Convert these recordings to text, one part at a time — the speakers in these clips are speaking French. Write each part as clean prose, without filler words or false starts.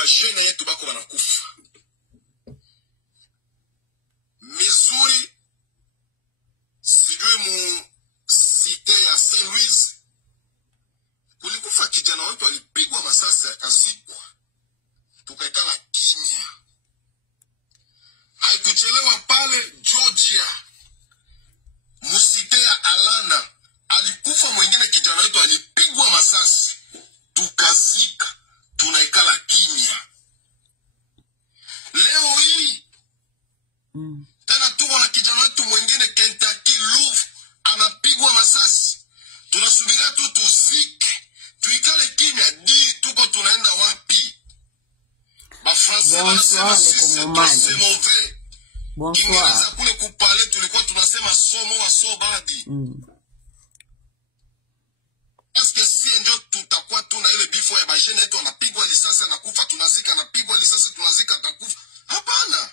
ba jeune yetu bako banakufa. Missouri, sijui mu site ya St. Louis, kulikufa kijana wetu alipigwa masasi akazikwa. Tukaikala kimya. Haikuchelewa pale Georgia, musite ya Alana, alikufa mwingine kijana wetu alipigwa masasi. Tukazika, tunaikala kimya. Leo hii, tena tuko na kijana wetu mwingine Kentucky Louv, anapigwa masasi. Tunasubiria tu tuzike, tuikale kimya. Tuko tunaenda wapi? Bonsoir les Congolais. Bonsoir. Kule kupale tulikuwa tunasema somo wa sobadi. Est-ce que si ndio tutakuwa tuna ile bifo ya bajene yetu anapigwa lisasi anakufa tunazika, anapigwa lisasi tunazika atakufa? Hapana.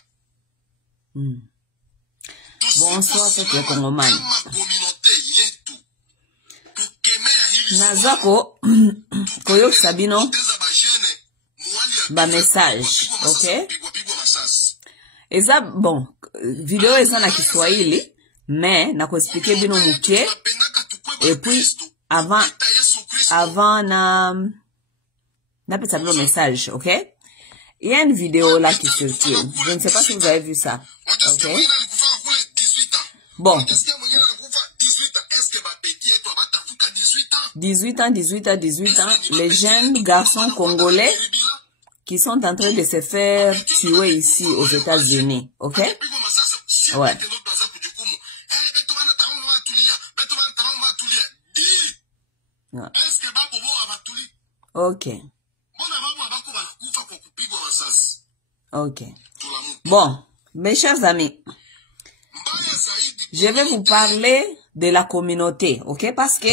Bonsoir les Congolais. Nazako koyo Sabino ba message, ok? Eza bon, video eza na Kiswahili, mais na kuexpliquer bino mukie. Et puis avant na peta bino message, ok? Il y a une vidéo là qui circule. Je ne sais pas si vous avez vu ça, ok? Bon. 18 ans, les jeunes garçons congolais qui sont en train de se faire tuer ici aux États-Unis, ok? Ouais. Ok. Ok. Bon, mes chers amis, je vais vous parler de la communauté, ok? Parce que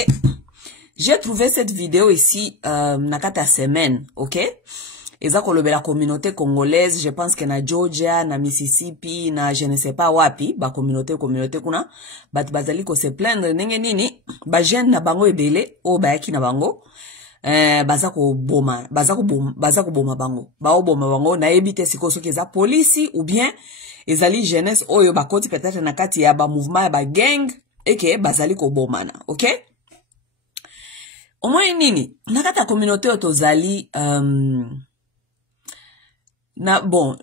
j'ai trouvé cette vidéo ici, nakata semaine, ok? Eza kolobe la communauté congolaise, je pense que na Georgia, na Mississippi, na je ne sais pas wapi, ba communauté kuna, bat bazali ko se plaindre, nenge nini, ba jeune na bango ebele, o ba yaki na bango, bazako boma bango, ba oboma bango, na ebite siko soki eza polisi, ou bien, ezali jeunesse, oyo bakoti peut-être na kati ya ba mouvement ya ba gang, eke bazali ko bomana, ok? Au moins nini, nakata communauté otozali, bon,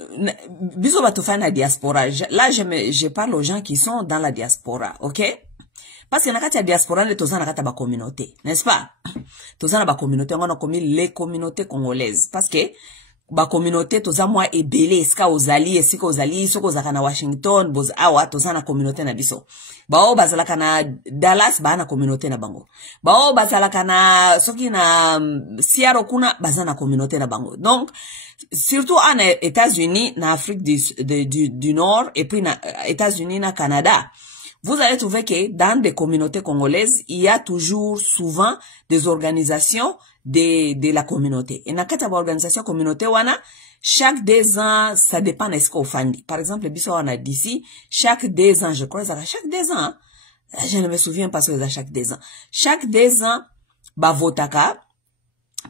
biso batofa na diaspora. Là, je parle aux gens qui sont dans la diaspora, ok? Parce que nakati ya diaspora, le toza nakata ba communauté, n'est-ce pas? Toza na ba communauté, on a commis les communautés congolaises. Parce que, ba communauté, toza mwa ebele, eska ozali, esika ozali, soko ozaka na Washington, boz awa, toza na communauté na biso. Bao bazalaka na Dallas, ba na communauté na bango. Bao bazalaka na, soki na Seattle kuna, baza na communauté na bango. Donc, surtout en États-Unis, na Afrique du Nord, et puis na États-Unis, na Canada, vous allez trouver que dans des communautés congolaises, il y a toujours souvent des organisations de la communauté. Et na kati ya organisation communauté wana, chaque 2 ans, ça dépend de ce qu'on fait. Par exemple, biso wana d'ici, chaque 2 ans, je crois, chaque 2 ans, je ne me souviens pas si c'est chaque 2 ans. Chaque 2 ans, ba votaka,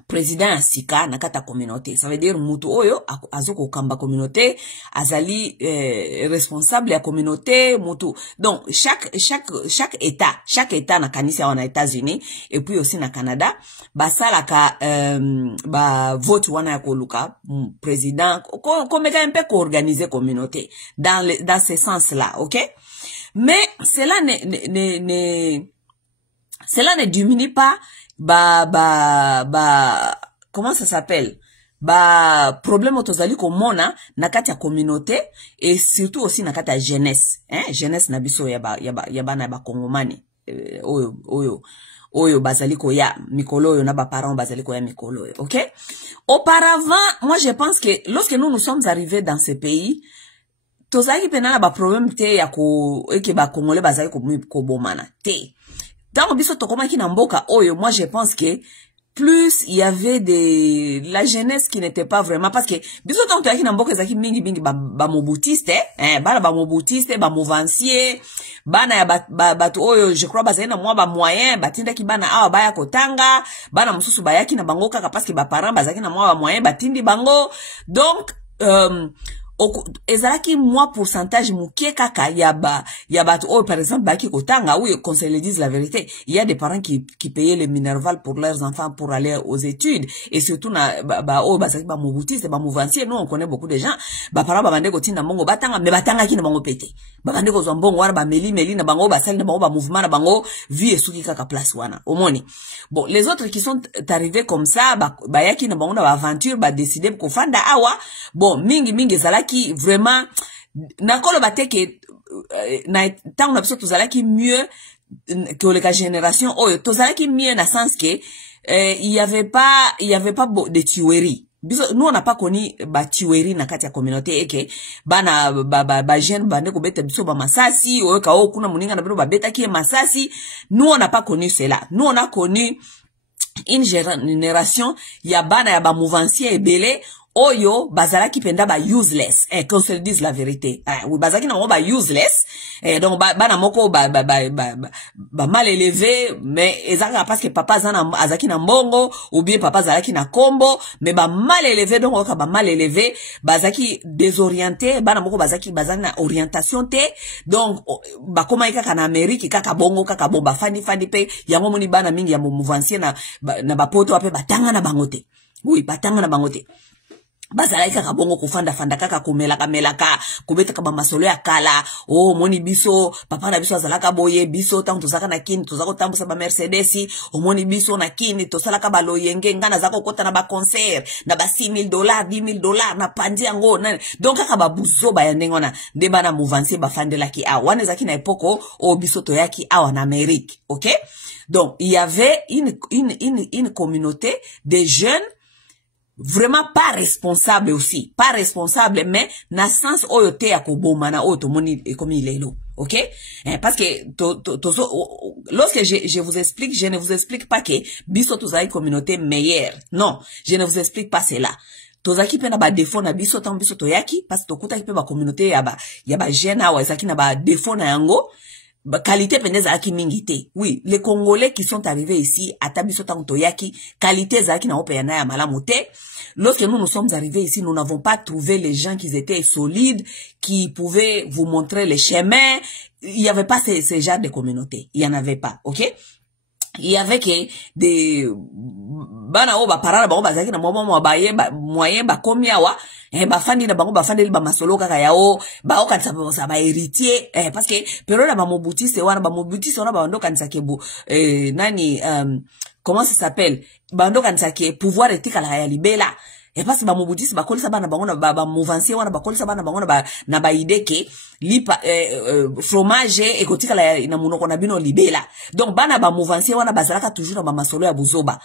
président sika na kata communauté. Ça veut dire mutu oyo azoko kamba communauté, azali responsable ya communauté, mutu. Donc chaque état na kanisa wana États-Unis et puis aussi na Canada, basalaka ba vote wana ya koluka président comme un peu organiser communauté dans ce sens-là, OK? Mais cela ne diminue pas comment ça s'appelle? Problème otozali komona na kati ya communauté et surtout aussi na kati ya jeunesse, hein? Jeunesse na biso ya bana ba kongomani, oyo bazali ko ya mikolo oyo na ba parents bazali ko ya mikolo, OK? Auparavant, moi je pense que lorsque nous sommes arrivés dans ce pays, tozali penana ba problème te ya ko eke ba congolais bazali ko bomana te. Dans biso tokoma ki na mboka oyo, moi je pense que plus il y avait la jeunesse qui n'était pas vraiment, parce que biso tant que na mboka zaki mingi ba mobutiste bana ba mobutiste ba movancier bana ya batu oyo je crois bazali na mwa ba moyen batinda ki bana awa baya kotanga bana mususu bayaki na bango kaka parce que ba parents bazaki na mwa ba moyen batindi bango. Donc ezalaki moi pourcentage mukie kaka ya batu oh par exemple baki kotanga. Oui, qu'on se le dise la vérité, il y a des parents qui payaient le minerval pour leurs enfants pour aller aux études, et surtout na oh basaki ba mobutiste ba mouvancier. Nous on connaît beaucoup de gens ba parents ba bande kotinda mbongo batanga me batanga ki na bango pété ba bande ko mbongo wana ba meli na bango ba sali na bango ba mouvement na bango vie esuki kaka place wana omoni. Bon, les autres qui sont arrivés comme ça ba yaki na bango na ba aventure ba décider ko fanda awa. Bon, mingi zalaki vraiment nakolo bateke na tant na biso tozalaki mieux que les générations oyo tozalaki mieux na sens que il y avait pas de tuerie. Nous on n'a pas connu ba tuerie na kati ya communauté eke bana ba jeune bande ko beta biso ba masasi oyo ka kuna muninga na bino ba beta ki masasi. Nous on n'a pas connu cela. Nous on a connu une génération ya bana ya ba mouvancier ebele oyo bazalaki penda ba useless, qu'on se dise la vérité. Oui, bazalaki na ba useless, donc bana moko ba mal élevé, mais ezaka parce que papa azaki na mbongo ou bien papa azalaki na kombo, mais ba mal élevé, donc oka ba mal élevé bazaki désorienté, bana moko bazaki na orientation te, donc ba koma kaka na Amérique kaka bongo kaka bomba fandi pe yango moni bana mingi ya mouvancier na ba poto ape batanga na bangote. Oui, batanga na bangote. Bazalaki kaka bongo kufanda kaka kumelaka kubeta kaba masolo ya kala. Oh moni biso papa na biso azalaka boye biso tangu tozaka na kini tozako tambusa ba Mercedes omoni biso na kini tosalaka baloyenge ngana zako kota na ba concert na ba $6,000 $10,000 na pandi yango. Donc kaka ba buzo ba yandengona nde bana mouvancier bafandelaki a wana zaki na epoko o biso toyaki awa na Amérique. OK? Donc il y avait une communauté de jeunes vraiment pas responsable aussi, pas responsable, mais na sens oyote ya koboma na oto moni comme il est là. OK? Parce que lorsque je vous explique, je ne vous explique pas que biso tozai communauté meilleure. Non, je ne vous explique pas cela. Tozaki pe na ba défaut na biso tant biso toyaki parce que tokuta ki pe ba communauté ya ba jeune awa ezaki na ba défaut na yango. Qualité pendeza aki mingite. Oui, les Congolais qui sont arrivés ici à Tabiso Tantoyaki, qualité zaki na opéana ya malamote. Lorsque nous sommes arrivés ici, nous n'avons pas trouvé les gens qui étaient solides, qui pouvaient vous montrer les chemins. Il n'y avait pas ce genre de communauté. Il n'y en avait pas, OK? Il y avait que des bana o ba parana bango bazaki na moyen ba komiawa ba fandi na bango ba fandi ba masolo kaka yao ba okanisa ba héritier parce que période ba mobutiste wana ba ndo kanisa kebu nani comment ça s'appelle ba ndo kanisa ke pouvoir etika la ya libela. Et parce que ba mobutiste ba kolisa bana bango na ba mouvancier wana ba kolisa bana bango na ba ideke lipa fromage ekotika la na munoko na bino libela. Donc bana ba mouvancier wana bazalaka toujours na ba masolo ya buzoba.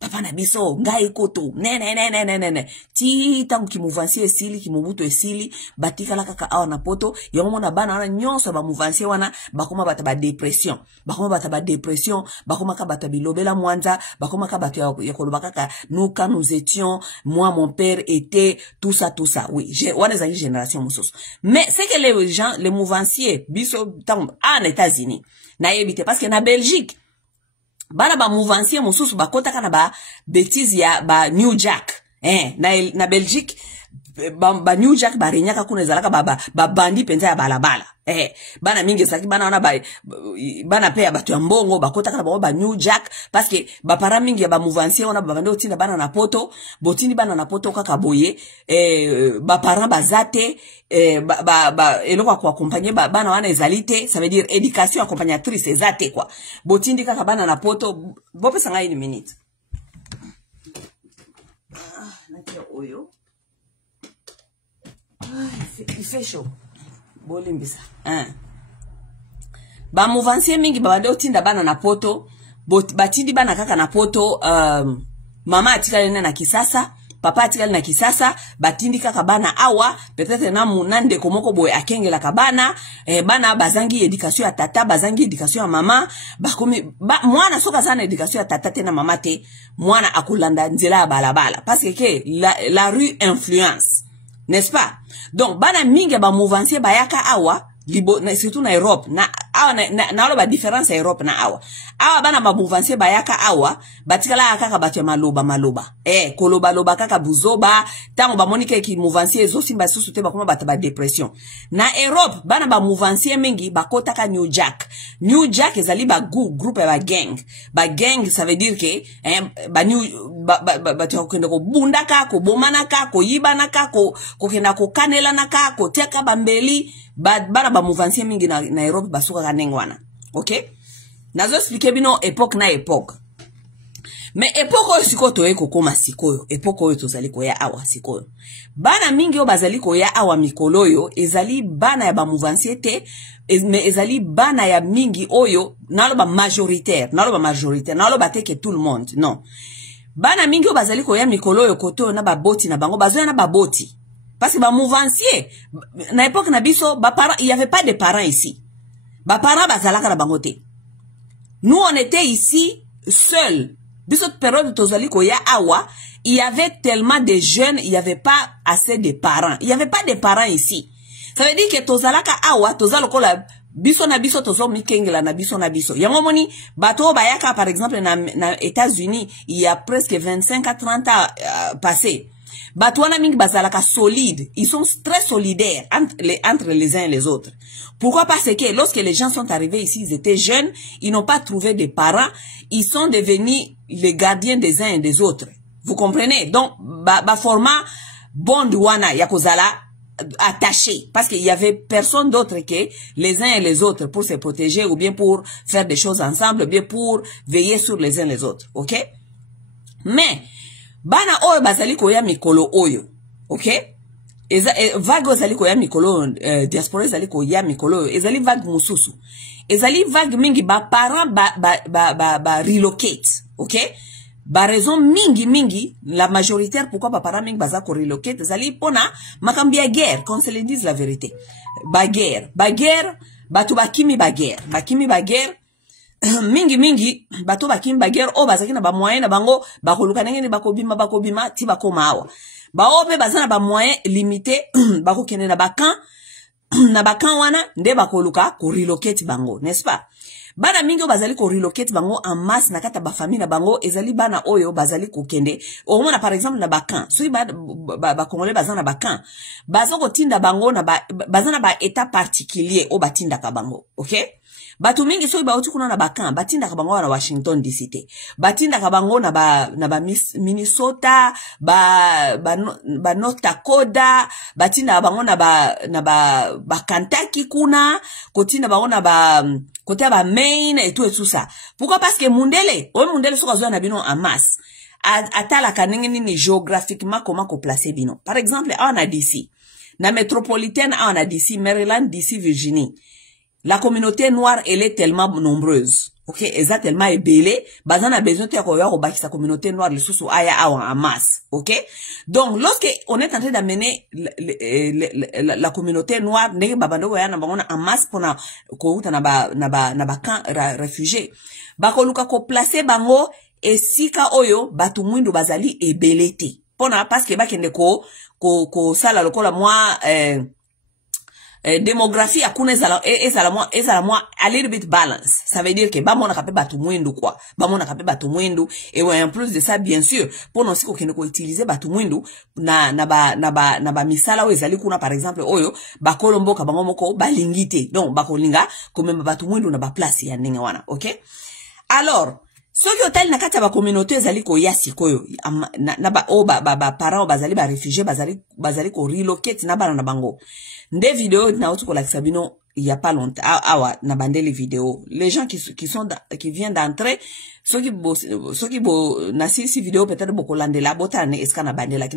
Papa na biso ngai koto ne ti tangu ki mouvancier esili ki mobuto esili batika la kaka awa na poto yango na bana wana nyonso ba mouvancier wana bakoma bata ba dépression bakoma ka bata bilobela mwanza bakoma ka bata ya koloba kaka nous étions. Moi, mon père était tout ça. Oui, on est une génération moussos. Mais c'est que les gens, les mouvanciers, biso en États-Unis, na évité parce que na Belgique, bana ba mouvancier moussos ba kota kana ba bêtise ya ba New Jack, na Belgique. Ba New Jack ba renyaka kuna zalaka ba bandi penza ya balabala. Bana mingi saki bana wana bana pe ya batu ya mbongo bakota kana ba New Jack parce que ba para mingi ya ba mouvancier wana ba bande otinda bana na poto botini bana na poto kaka boye ba para bazate eloko kwa accompagner bana wana ezalite, ça veut dire éducation accompagnatrice ezate quoi botindi kaka bana na poto bopesa ngai une minute. Nakia oyo il fait chaud. Bolimbisa. Ba mouvancier mingi ba bande otinda bana na poto, batindi bana kaka na poto, mama atika lena na kisasa, papa atikali na kisasa batindi kaka bana awa peut-être na munande komoko boy akengela kabana bana bazangi éducation ya tata bazangi éducation ya mama bakomi mwana soka sana éducation ya tata te na mama te mwana akulanda nzela ya balabala parce que la rue influence, n'est-ce pas? Donc bana mingi ba mouvancier bayaka awa surtout na Europe na awa na olo ba différence ya Europe na awa bana ba mouvancier bayaka awa batikala kaka batwe maloba koloba loba kaka buzoba tango ba monike ki mouvancier zo simba susu te bakoma bataba dépression na Europe bana ba mouvancier mingi bakota ka New Jack ezali ba groupe ba gang ça veut dire que ba new ba kenda ko bunda ka ko bomana ka ko yibana ka ko kenda ko kanela na ka ko teka bambeli bana ba mouvancier mingi na Europe basuka kanengwana. OK? Nazo expliquer bino époque na époque. Mais époque oyo siko toye kokoma sikoyo, époque oyo tozali koya awa sikoyo. Bana mingi o bazali koya awa mikolo yo ezali bana ya ba mouvancier te, mais ezali bana ya mingi oyo naloba majoritaire, naloba te que tout le monde, non. Bana mingi o bazali koya mikolo yo koto na ba boti na bango, bazoya na ba boti. Parce que ba mouvancier na époque na biso ba parents, il y avait pas de parents ici. Ba parents bazalaka na bango te. Nous on était ici seuls. Biso période tozali koya awa, il y avait tellement de jeunes, il y avait pas assez de parents. Il y avait pas de parents ici. Ça veut dire que tozalaka awa, tozalokola biso na biso tozo mikengela na biso. Yango moni bato bayaka par exemple na États-Unis, il y a presque 25 à 30 ans passés. Batouana mingi bazalaka solide, ils sont très solidaires entre les uns et les autres. Pourquoi? Parce que lorsque les gens sont arrivés ici, ils étaient jeunes, ils n'ont pas trouvé de parents, ils sont devenus les gardiens des uns et des autres. Vous comprenez? Donc, format bond wana yakozala attaché, parce qu'il y avait personne d'autre que les uns et les autres pour se protéger ou bien pour faire des choses ensemble, ou bien pour veiller sur les uns et les autres. OK? Mais bana oyo bazali koya mikolo oyo, OK? Vague ezali koya mikolo, diaspora ezali koya mikolo, ezali vague mususu. Ezali vague mingi ba parents ba relocate, OK? Ba raison mingi, la majoritaire pourquoi ba parents mingi baza ko relocate, ezali pona makambia guerre, qu'on se le dise la vérité. Ba guerre, batu bakimi ba guerre. Mingi bato bakimi bagere o bazaki na ba moyen na bango bakoluka ndenge bakobima ti bakoma awa ba ope bazana ba moyen limité bakokende na bakan wana nde bakoluka ko relocate bango, n'est-ce pas? Bana mingi bazali ko relocate bango en masse na kata ba famille na bango ezali bana oyo bazali kokende o mona par exemple na bakan so ba congolais bazana bakan bazoko tinda bango na bazana ba état particulier o batinda ka bango, OK? Batu mingi so ba uti kuna na bakan batinda ka bango na Washington DC te batinda ka bango na ba Minnesota ba North Dakota batinda ka bango na ba Kentucky kuna kotinda bango na ba côté ba Maine et tout ça. Pourquoi? Parce que mundele so kazo na bino en masse atala kanenge nini géographiquement comment ko placer bino. Par exemple on a DC na métropolitaine on a DC Maryland DC Virginie. La communauté noire, elle est tellement nombreuse. OK? Exactement ébélée. Bazan a besoin de faire sa communauté noire, le sous aya en masse. OK? Donc, lorsque on est en train d'amener la communauté noire, nege babando ya na bango en masse pour na ko uta na ba camp réfugié. Bakoluka ko placer bango esika oyo batu mwindu bazali ébélé. Pona parce que bakende ko sala lokola moi démographie akuna ezala moi a little bit balance. Ça veut dire que bamona kape batu mwindu quoi. Bamona kape batu mwindu et ouais, en plus de ça bien sûr pour non siko kende ko utiliser batu mwindu na ba misala o ezali kuna par exemple oyo ba kolomboka bango moko balingite. Donc bakolinga comme batu mwindu na ba place ya ndenge wana, OK? Alors soki hotel na kati ya ba communauté ezali ko yasi koyo na ba parents bazali ba réfugiés bazali ko relocate na bana na bango. Des vidéos na otu ko la sabino il y a pas longtemps awa na bandeli vidéo les gens qui viennent d'entrer ceux qui na si vidéo peut-être beaucoup landela botane eska na bandela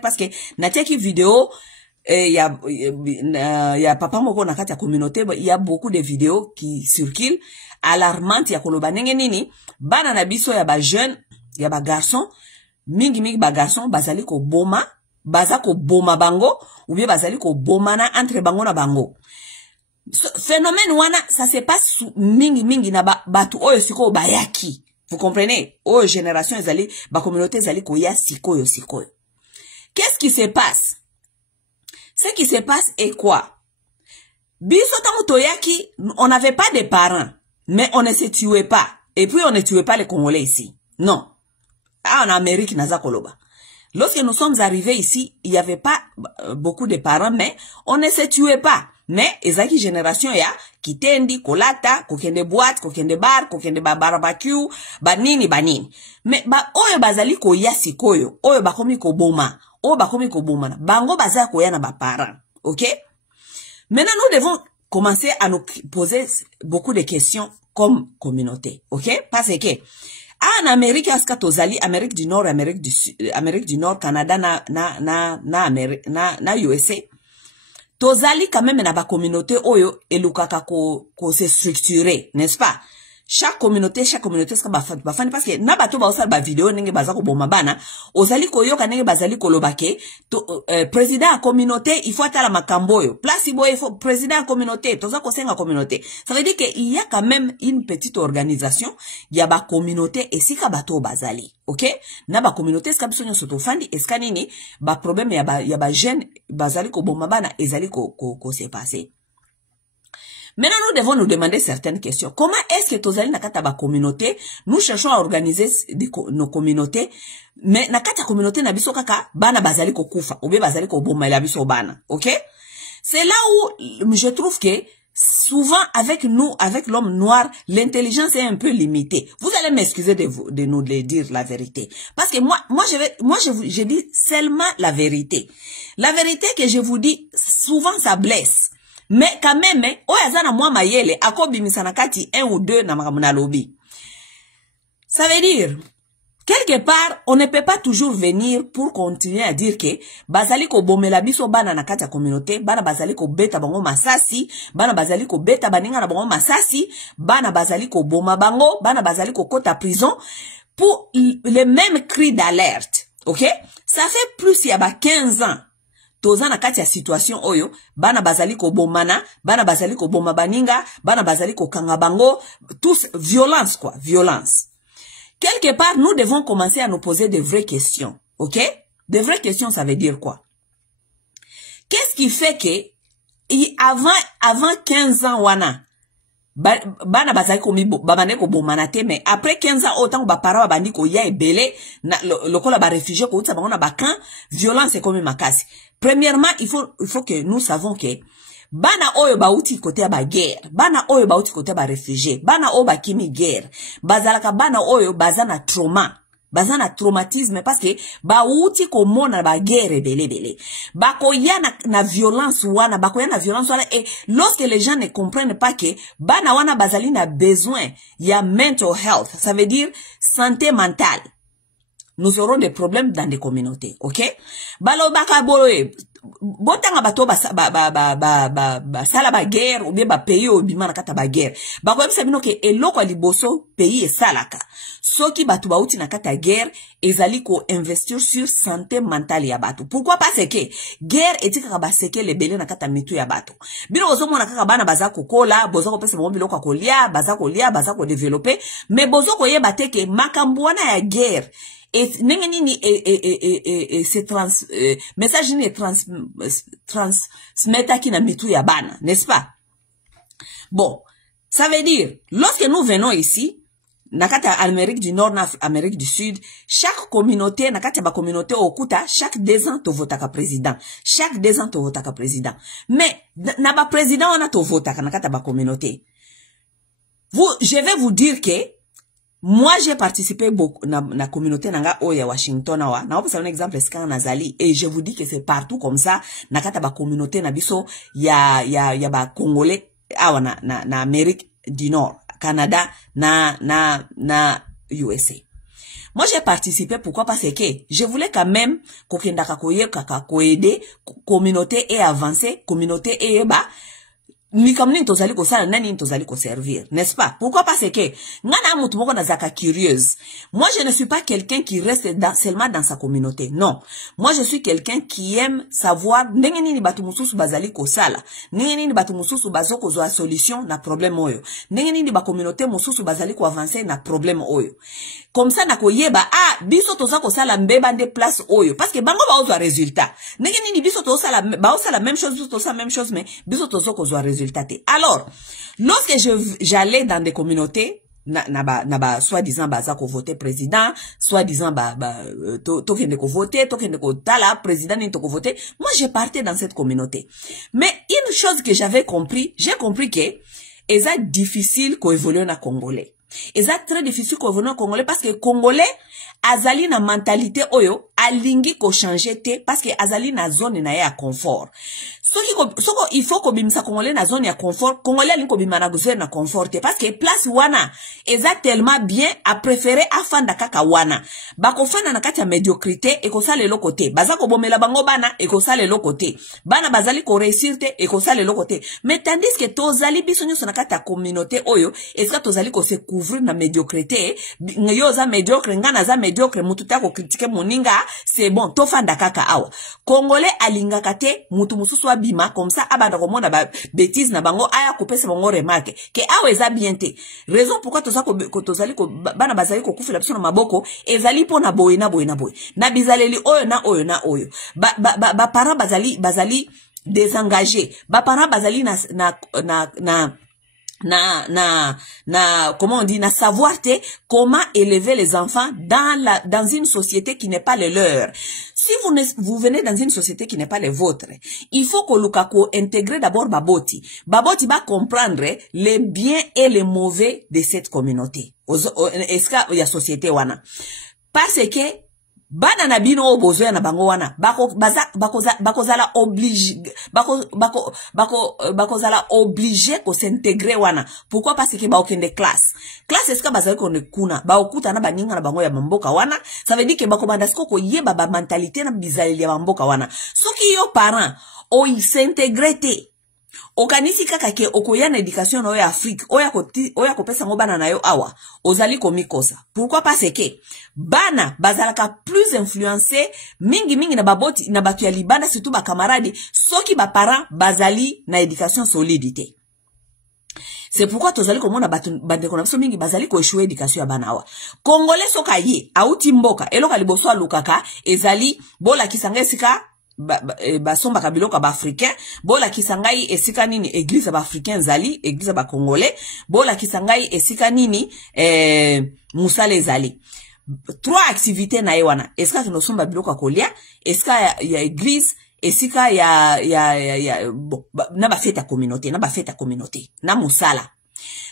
parce que na teki vidéo il y a papa moko na kati ya communauté il y a beaucoup de vidéos qui circulent alarmantes ya koloba ndenge nini bana na biso ya ba jeune ya ba garçon mingi ba garçon bazali ko boma, baza ko boma bango, ou bien bazali ko bomana entre bango na bango. Phénomène wana, ça se passe mingi na batu oyo siko bayaki. Vous comprenez? Oyo génération ezali, ba communauté ezali ko ya sikoyo. Qu'est-ce qui se passe? Ce qui se passe est quoi? Biso tango toyaki, on n'avait pas de parents, mais on ne se tuait pas. Et puis on ne tuait pas les Congolais ici. Non. Ah, en Amérique, naza koloba. Lorsque nous sommes arrivés ici, il n'y avait pas beaucoup de parents, mais on ne se tuait pas. Mais, ezaki génération ya, kitendi, kolata, kokende boîte, kokende bar, kokende barbecue, banini. Mais, oyo bazali ko yasi koyo, oyo bakomi ko boma, oyo bakomi ko bomana, bango baza koya na ba parents. Ok? Maintenant, nous devons commencer à nous poser beaucoup de questions comme communauté. Ok? Parce que, en Amérique, aska tozali, Amérique du Nord, Amérique du Sud, Amérique du Nord, Canada, na USA, tozali quand même na ba communauté oyo elukaka ko se structurer, n'est-ce pas? Chaque communauté ska bafani parce que na bato ba osala ba vidéo nenge baza ko boma bana, ozali ko yoka nenge bazali ko lobake, président à communauté, il faut atala makambo yo. Place ibo il faut président à communauté, toza ko senga communauté. Ça veut dire que il y a quand même une petite organisation, il y a ba communauté et sika bato bazali. OK? Na ba communauté ska biso nyoso to fandi eska nini ba problème ya ba jeune bazali ko boma bana ezali ko se passer. Maintenant, nous devons nous demander certaines questions. Comment est-ce que tozali nakata ba communauté, nous cherchons à organiser nos communautés, mais nakata communauté na biso kaka bana bazali ko kufa, ou bien bazali ko boma la biso bana. OK? C'est là où je trouve que souvent avec nous, avec l'homme noir, l'intelligence est un peu limitée. Vous allez m'excuser de nous dire la vérité. Parce que je dis seulement la vérité. La vérité que je vous dis, souvent ça blesse. Mais quand même, oyazana mwa mayele, akobi misanakati 1 ou 2 na makamuna lobby. Ça veut dire, quelque part, on ne peut pas toujours venir pour continuer à dire que bazali ko bomela biso bana na kati ya communauté, bana bazali ko beta bango masasi, bana bazali ko beta baninga na bango masasi, bana bazali ko boma bango, bana bazali ko kota prison pour les mêmes cris d'alerte. OK? Ça fait plus il y a 15 ans. Toza na kati ya situation oyo, bana bazali ko bomana, bana bazali ko boma baninga, bana bazali ko kanga bango, tous violence quoi, violence. Quelque part, nous devons commencer à nous poser de vraies questions, ok? De vraies questions, ça veut dire quoi? Qu'est-ce qui fait que, avant 15 ans wana, bana bazali ko babane ko bomanate, mais après 15 ans autant ba para babandi ko ya ebele lokola ba réfugié ko utsa bango na ba camp, violence est comme makasi. Premièrement, il faut que nous savons que bana oyo bauti côté ba guerre, bana oyo bauti côté ba réfugié, bana oyo ba kimi guerre, bazalaka bana oyo bazana trauma. Bazana traumatisme parce que bauti komona ba guerre belé. Bakoya na violence wana, bakoya na violence wana, et lorsque les gens ne comprennent pas que bana wana bazali na besoin ya mental health, ça veut dire santé mentale. Nous aurons des problèmes dans des communautés, OK? Balo baka boloe, botanga bato sala ba guerre ou bien ba pays ou bimana kata ba guerre. Bako yebisa bino ke eloko liboso pays esalaka. Soki batu bauti na kata guerre, ezali ko investir sur santé mentale ya bato. Pourquoi? Parce que guerre etika ba seke lebele na kata mitu ya bato. Bino ozo mona kaka bana bazako kola, bozako pesa bombi loko kolia, bazako développer, mais bozako yeba te ke makambuana ya guerre. Et message ni transmettre qui na mitu ya bana, n'est-ce pas? Bon, ça veut dire, lorsque nous venons ici, nakata Amérique du Nord, Amérique du Sud, chaque communauté, nakata ba communauté okuta, chaque 2 ans to votaka président. Chaque 2 ans to votaka président. Mais, na ba président on a to votaka, nakata ba communauté. Je vais vous dire que, moi, j'ai participé beaucoup na communauté nanga oya Washington wa. Na opesa un exemple sika nazali et je vous dis que c'est partout comme ça. Nakata ba communauté na biso ya ba Congolais awa na Amérique du Nord, Canada na USA. Moi, j'ai participé pourquoi? Parce que je voulais quand même kokendaka koye kaka koede communauté et avancer, communauté et ba Nikamni tozali ko sala nani tozali ko servir, n'est-ce pas? Pourquoi? Parce que ngana mutu moko na zaka curieuse. Moi je ne suis pas quelqu'un qui reste seulement dans sa communauté. Non. Moi je suis quelqu'un qui aime savoir ndenge nini batu mususu bazali ko sala. Ndenge nini batu mususu bazoko zo solution na problème oyo. Ndenge nini ba communauté mususu bazali ko avancer na problème oyo. Comme ça na ko yeba biso toza ko sala mbeba nde place oyo parce que bango ba ozo résultat. Ndenge nini biso toza sala ba osala même chose, biso toza même chose mais biso toza ko zo résultat. Alors, lorsque j'allais dans des communautés, soi-disant baza ko voter président, soi-disant tokende ko voter, tokende ko tala président ni to ko voter, moi je partais dans cette communauté. Mais une chose que j'avais compris, j'ai compris que c'est difficile qu'on évolue na Congolais. Et c'est très difficile qu'on évolue na Congolais parce que Congolais azali na mentalité oyo alingi ko changer te parce que azali na zone na ya confort. Soko il faut ko bimisa Congolais na zone ya confort, Congolais alingi ko bimana zone na confort te parce que place wana eza tellement bien a préférer afanda kaka wana. Bako fanda na kati ya médiocrité et ko sala eloko te. Baza ko bomela bango bana et ko sala eloko te. Bana bazali ko réussir te et ko sala eloko te. Mais tandis que tozali biso nyoso na kati ya communauté oyo, est-ce que tozali ko se couvrir na médiocrité, ngayo za médiocre ngana za médiocre mutu ta ko critiquer moninga, c'est bon, tofanda kaka awa. Congolais alinga kate mutu mususu abima comme ça abanda komona ba bêtise na bango aya kopesa bango remarque ke awa eza bien te. Raison pourquoi tozali ko bana bazali ko kufela biso na maboko ezali po na boye na boye na boye. Na bizaleli oyo na oyo na oyo. Ba parents bazali désengagés. Ba parents bazali comment on dit, na savoir comment élever les enfants dans une société qui n'est pas le leur. Si vous venez dans une société qui n'est pas le vôtre, il faut que Lukako intègre d'abord Baboti. Baboti va comprendre les biens et les mauvais de cette communauté. Est-ce qu'il y a société wana? Parce que bana na bino o besoin na bango wana bakozala obligé ko s'intégrer wana. Pourquoi? Parce que ba okende classe est-ce que bazali ko ne kuna ba okuta na baninga na bango ya mamboka wana, ça veut dire que bako bandasko ko yeba ba mentalité na bizali ya mamboka wana. Soki yo parent o s'intégrer te okanisi kaka ke okoya na éducation na yo Afrique oya kopesa ngo bana na yo awa ozali komikosa. Pourquoi? Parce que bana bazalaka plus influencé mingi na baboti na batu ya libanda, surtout ba camarade soki ba parents bazali na éducation solidité. C'est pourquoi tozali komona bande konamso mingi bazali ko échouer éducation ya bana awa. Congolais soka ye auti mboka eloka liboso alukaka ezali bola kisanga esika basomba kabiloka ba africain, bola kisangai esika nini église ba africain zali, église ba congolais, bola kisangai esika nini musale zali. 3 activités na yewana. Esika kinosomba biloka kolia, esika ya église, esika na ba fête communauté, na musala.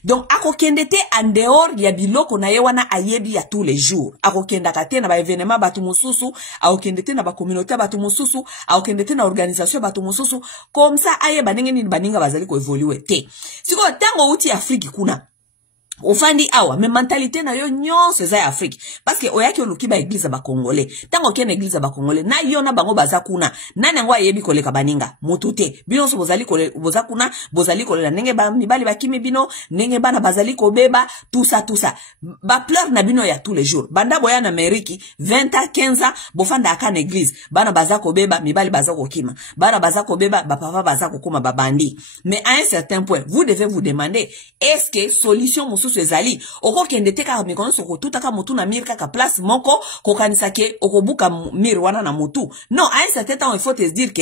Donc ako kendete en dehors ya biloko na ye wana ayebi ya tous les jours. Ako kendaka te na ba événement batu mususu, ako kendete na ba communauté batu mususu, ako kendete na organisation batu mususu, comme ça ayeba ndenge nini baninga bazali ko évoluer te. Siko tango uti Afrique kuna ofandi awa me mentalité na yo nyonso za Afrique parce que oyaki oluki ba église ba congolais tango kene église ba congolais na yo na bango baza kuna nani ngo ayebi koleka baninga mutute bino so bozali boza kuna bozali kolela ndenge ba mibali bakimi bino ndenge bana bazali kobeba tout ça ba pleur na bino ya tous les jours banda boya na Ameriki 20 ans 15 ans bofanda aka na église bana baza kobeba mibali baza kokima bana baza kobeba ba papa baza kokoma babandi. Mais à un certain point vous devez vous demander est-ce que solution ezali oko kende teka mikono soko tutaka mutu na mir kaka place moko kokanisa ke okobuka mir wana na mutu. Non, à un certain temps il faut te dire que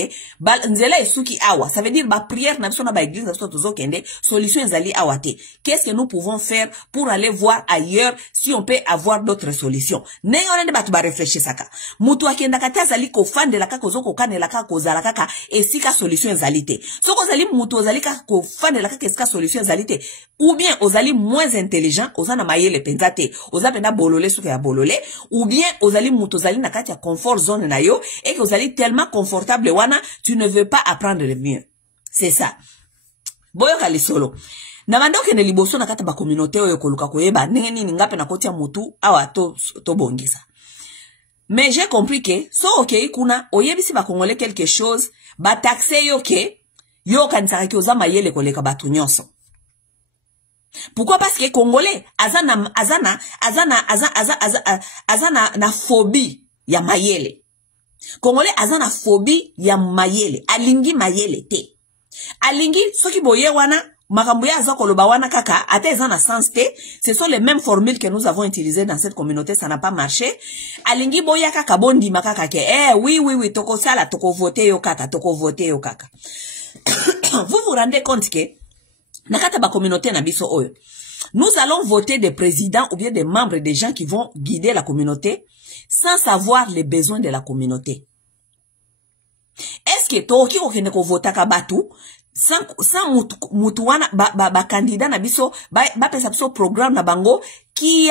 nzela esuki awa, ça veut dire ba prière na biso na ba église na biso tozo kende solution ezali awa te. Qu'est-ce que nous pouvons faire pour aller voir ailleurs si on peut avoir d'autres solutions? Nengo nende batu ba réfléchir saka mutu akenda kata azali ko fandela kaka ozoko kanela kaka kozala kaka esika solution ezali te. Soko zali mutu ozali kaka ko fandela kaka esika solution ezali te, ou bien ozali moins intelligent, ozana mayele penzate, ozapenda bolole suka ya bolole, ou bien ozali mutozali na kati ya confort zone na yo, et que ozali tellement confortable wana, tu ne veux pas apprendre le mieux. C'est ça. Boyo kali solo. Na mando kene liboso na kata ba communauté oyo koluka koyeba, nenge nini ngape na koti ya mutu, awa to bongisa. Mais j'ai compris que, so ok kuna, oyebisi ba congolais quelque chose, ba taxe yo ke, Yo kanisaka ki oza mayele koleka batu nyonso. Pourquoi? Parce que Congolais, azana phobie ya mayele. Congolais azana phobie ya mayele. Alingi mayele te. Alingi, soki boye wana, makambo ya aza koloba wana kaka, ate ezana sens te. Ce sont les mêmes formules que nous avons utilisées dans cette communauté, ça n'a pas marché. Alingi boya kaka bondi makaka ke, oui, toko sala, toko vote yo kaka. Vous vous rendez compte que, nakata ba communauté na biso oyo. Nous allons voter des présidents ou bien des membres, des gens qui vont guider la communauté sans savoir les besoins de la communauté. Est-ce que toki okende ko vota ka batu sans mutu wana ba candidat na biso ba pesa biso programme na bango qui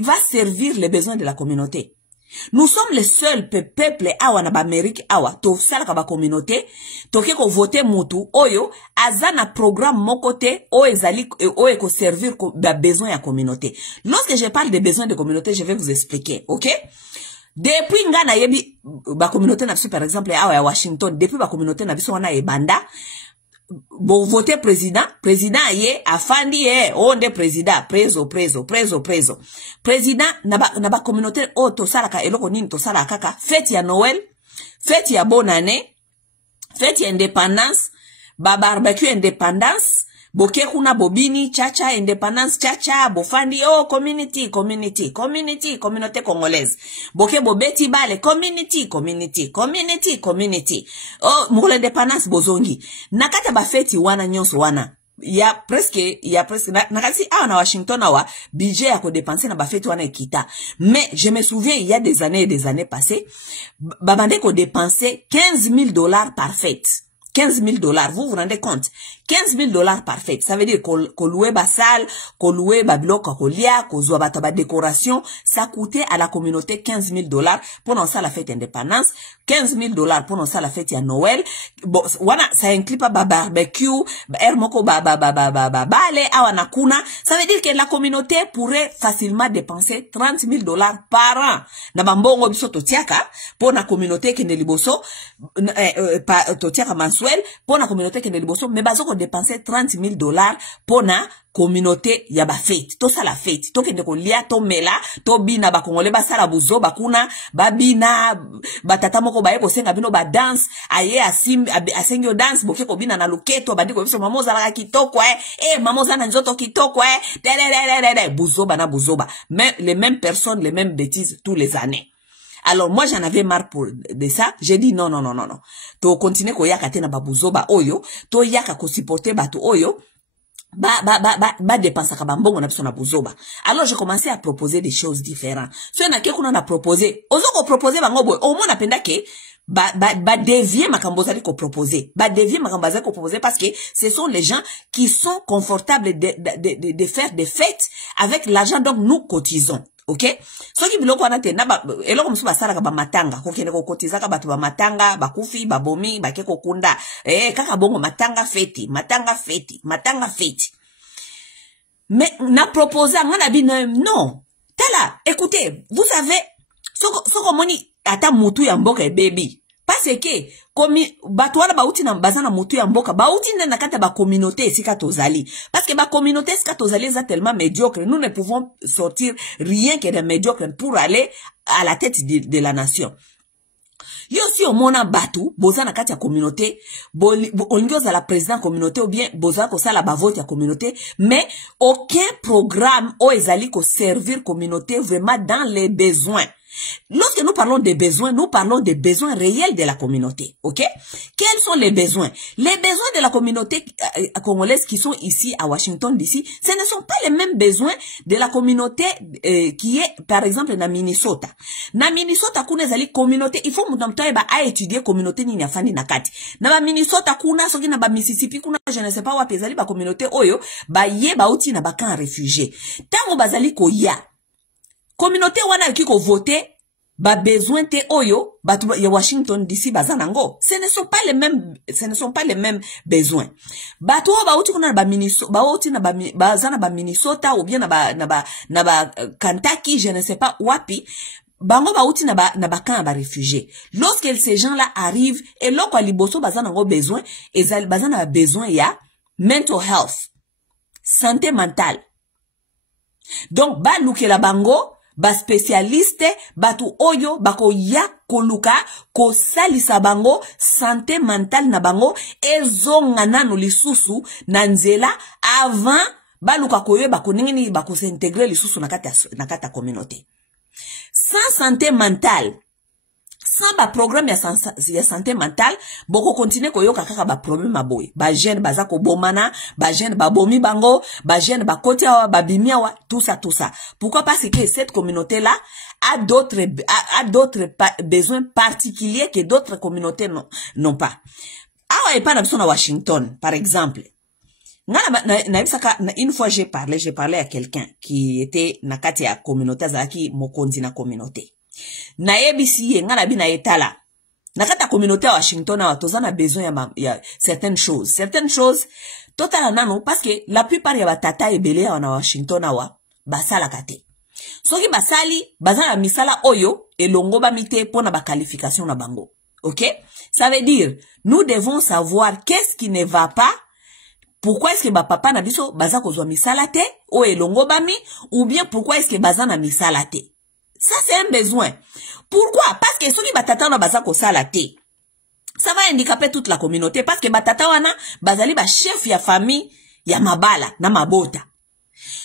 va servir les besoins de la communauté. Nous sommes les seuls peuples awa na ba Amérique awa to sala ka ba communauté toke ko voter mutu oyo azana programme mokote o ezali o eko servir ko ba besoin ya communauté. Lorsque je parle des besoins de communauté, je vais vous expliquer, OK? Depuis nga na yebi ba communauté na biso par exemple awa ya Washington, depuis ba communauté na biso wana ebanda bo voter président ye afandi onde président preso président na ba communauté o to salaka eloko nini to sala kaka fête ya Noël, fête ya bonne année, fête ya indépendance, ba barbecue indépendance, boke kuna bobini chacha indépendance chacha bofandi communauté congolaise, boke bobeti bale community mo l'indépendance bozongi nakata ba feti wana nyonso wana ya presque nakati na Washington awa budget ya ko dépenser na ba feti wana ekita. Mais je me souviens il y a des années passées babande ko dépenser $15,000 par fête. $15,000, vous vous rendez compte? $15,000 par fête. Ça veut dire qu'on louait ba salle, qu'on louait ba bloc, qu'on lia, qu'on zoa ba décoration. Ça coûtait à la communauté $15,000 pendant ça la fête indépendance. $15,000 pendant ça la fête à Noël. Bon, wana, ça inclut pas ba barbecue, ba hermoko ba bale, awana kuna. Ça veut dire que la communauté pourrait facilement dépenser $30,000 par an. Na bambongo biso totiaka, pour la communauté qui ne liboso, totiaka mensuel, pour la communauté qui ne liboso, mais bazoko dépenser $30,000 pour la communauté ya ba fête. To ça la fête. To kende ko lia to mela, to bina ba kongole ba sala buzo ba kuna, ba bina ba tata moko ba eko senga bino ba dance, aye asengyo dance boke ko bina na luketo ba diko biso mamoza la kitoko mamoza na nzoto kitoko buzo ba na buzo ba. Mais les mêmes personnes, les mêmes bêtises tous les années. Alors moi j'en avais marre de ça, j'ai dit non. To continuer ko yaka tena ba buzo ba oyo, to yaka ko supporter ba to oyo. Ba dépenser ka bambongo na biso na buzoba. Alors je commençais à proposer des choses différentes. So na ke kuna na proposer, ozo ko proposer bango boy, au moins napenda ke ba dévier makambo zali ko proposer. Ba dévier makambo zali ko proposer parce que ce sont les gens qui sont confortables de faire des fêtes avec l'argent donc nous cotisons. OK? So ki biloko wana te na ba eloko musu basala ka ba matanga, ko kende ko kotiza ka batu ba matanga, ba kufi, ba bomi, ba ke ko kunda. Kaka bongo matanga feti. Mais na proposé ngana bi non. Tala, écoutez, vous savez soko moni ata mutu ya mboka baby. Parce que comme batu wana bauti na bazana mutu ya mboka, bauti na kata ba communauté esika tozali. Parce que ba communauté esika tozali est tellement médiocre, nous ne pouvons sortir rien que de médiocre pour aller à la tête de la nation. Yo si omona batu boza na kati ya communauté olingoza la président communauté ou bien boza ko sala ba vote ya communauté, mais aucun programme o ezali ko servir communauté vraiment dans les besoins. Lorsque nous parlons des besoins, nous parlons des besoins réels de la communauté. OK? Quels sont les besoins? Les besoins de la communauté congolaise qui sont ici à Washington DC, ce ne sont pas les mêmes besoins de la communauté qui est par exemple na Minnesota. Na Minnesota kuna zali communauté, il faut mtamtaye ba a étudier communauté nini afani na kati. Na ba Minnesota kuna soki na ba Mississippi kuna je ne sais pas wapi zali ba communauté oyo ba ye ba uti na ba kan réfugié. Tango bazali ko ya communauté wana qui ko voter ba besoin te oyo batu ya Washington DC bazanango, ce ne sont pas les mêmes besoins. Batu ba uti kuna ba Minnesota ba uti na ba bazana ba Minnesota ou bien na ba Kentucky, je ne sais pas wapi, bango bauti na ba camp ba réfugiés. Lorsque ces gens-là arrivent et loko liboso bazana ngo besoin ezali bazana besoin ya mental health, santé mentale. Donc ba lukela bango ba spécialiste batu oyo bako ya koluka ko salisa bango santé mentale na bango ezonga nanu lisusu na nzela avant baluka koyo bako ningini bako s'intégrer lisusu na kata communauté. Sans santé mentale, sans ba programme ya santé mentale, boko continue koyoka kaka ba problème aboy. Ba jeune baza ko bomana, ba jeune ba bomi bango, ba jeune ba kotia ba bimiawa, tout ça. Pourquoi? Parce que cette communauté là a d'autres besoins particuliers que d'autres communautés n'ont pas. Awa epa na biso na Washington, par exemple. Une fois j'ai parlé à quelqu'un qui était na kati ya communauté zaki mokonzi na communauté. Na yebisi ngana bina etala. Na kata communauté à Washington na tozana besoin ya certaines choses totala nano parce que la plupart ya batata ebele na Washington wa basala kate. Soki basali bazana misala oyo elongo ba mite pona ba qualification na bango. OK? Ça veut dire nous devons savoir qu'est-ce qui ne va pas. Pourquoi est-ce que papa na biso baza kozwa misala te o elongo bami ou bien pourquoi est-ce que baza na misala te? Ça c'est un besoin. Pourquoi? Parce que soki batata na baza kosala te, ça va handicaper toute la communauté parce que batata wana bazali ba chef ya famille ya mabala na mabota.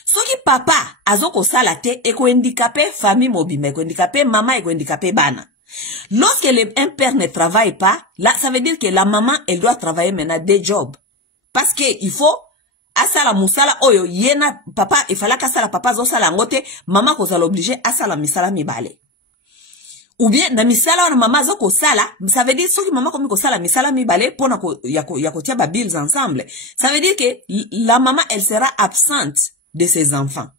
Soki papa azo kosala te eko handicaper famille mobimba, eko handicaper maman, eko handicaper bana. Lorsque un père ne travaille pas, là ça veut dire que la maman elle doit travailler maintenant des jobs. Parce que il faut asala musala oyo yena papa il fallait qu'asala papa zo sala ngote maman ko sala obligé asala misala mibale. Ou bien na misala na maman zo ko sala, ça veut dire que maman komi ko sala misala mibale pona ko ya tia ba bills ensemble. Ça veut dire que la maman elle sera absente de ses enfants.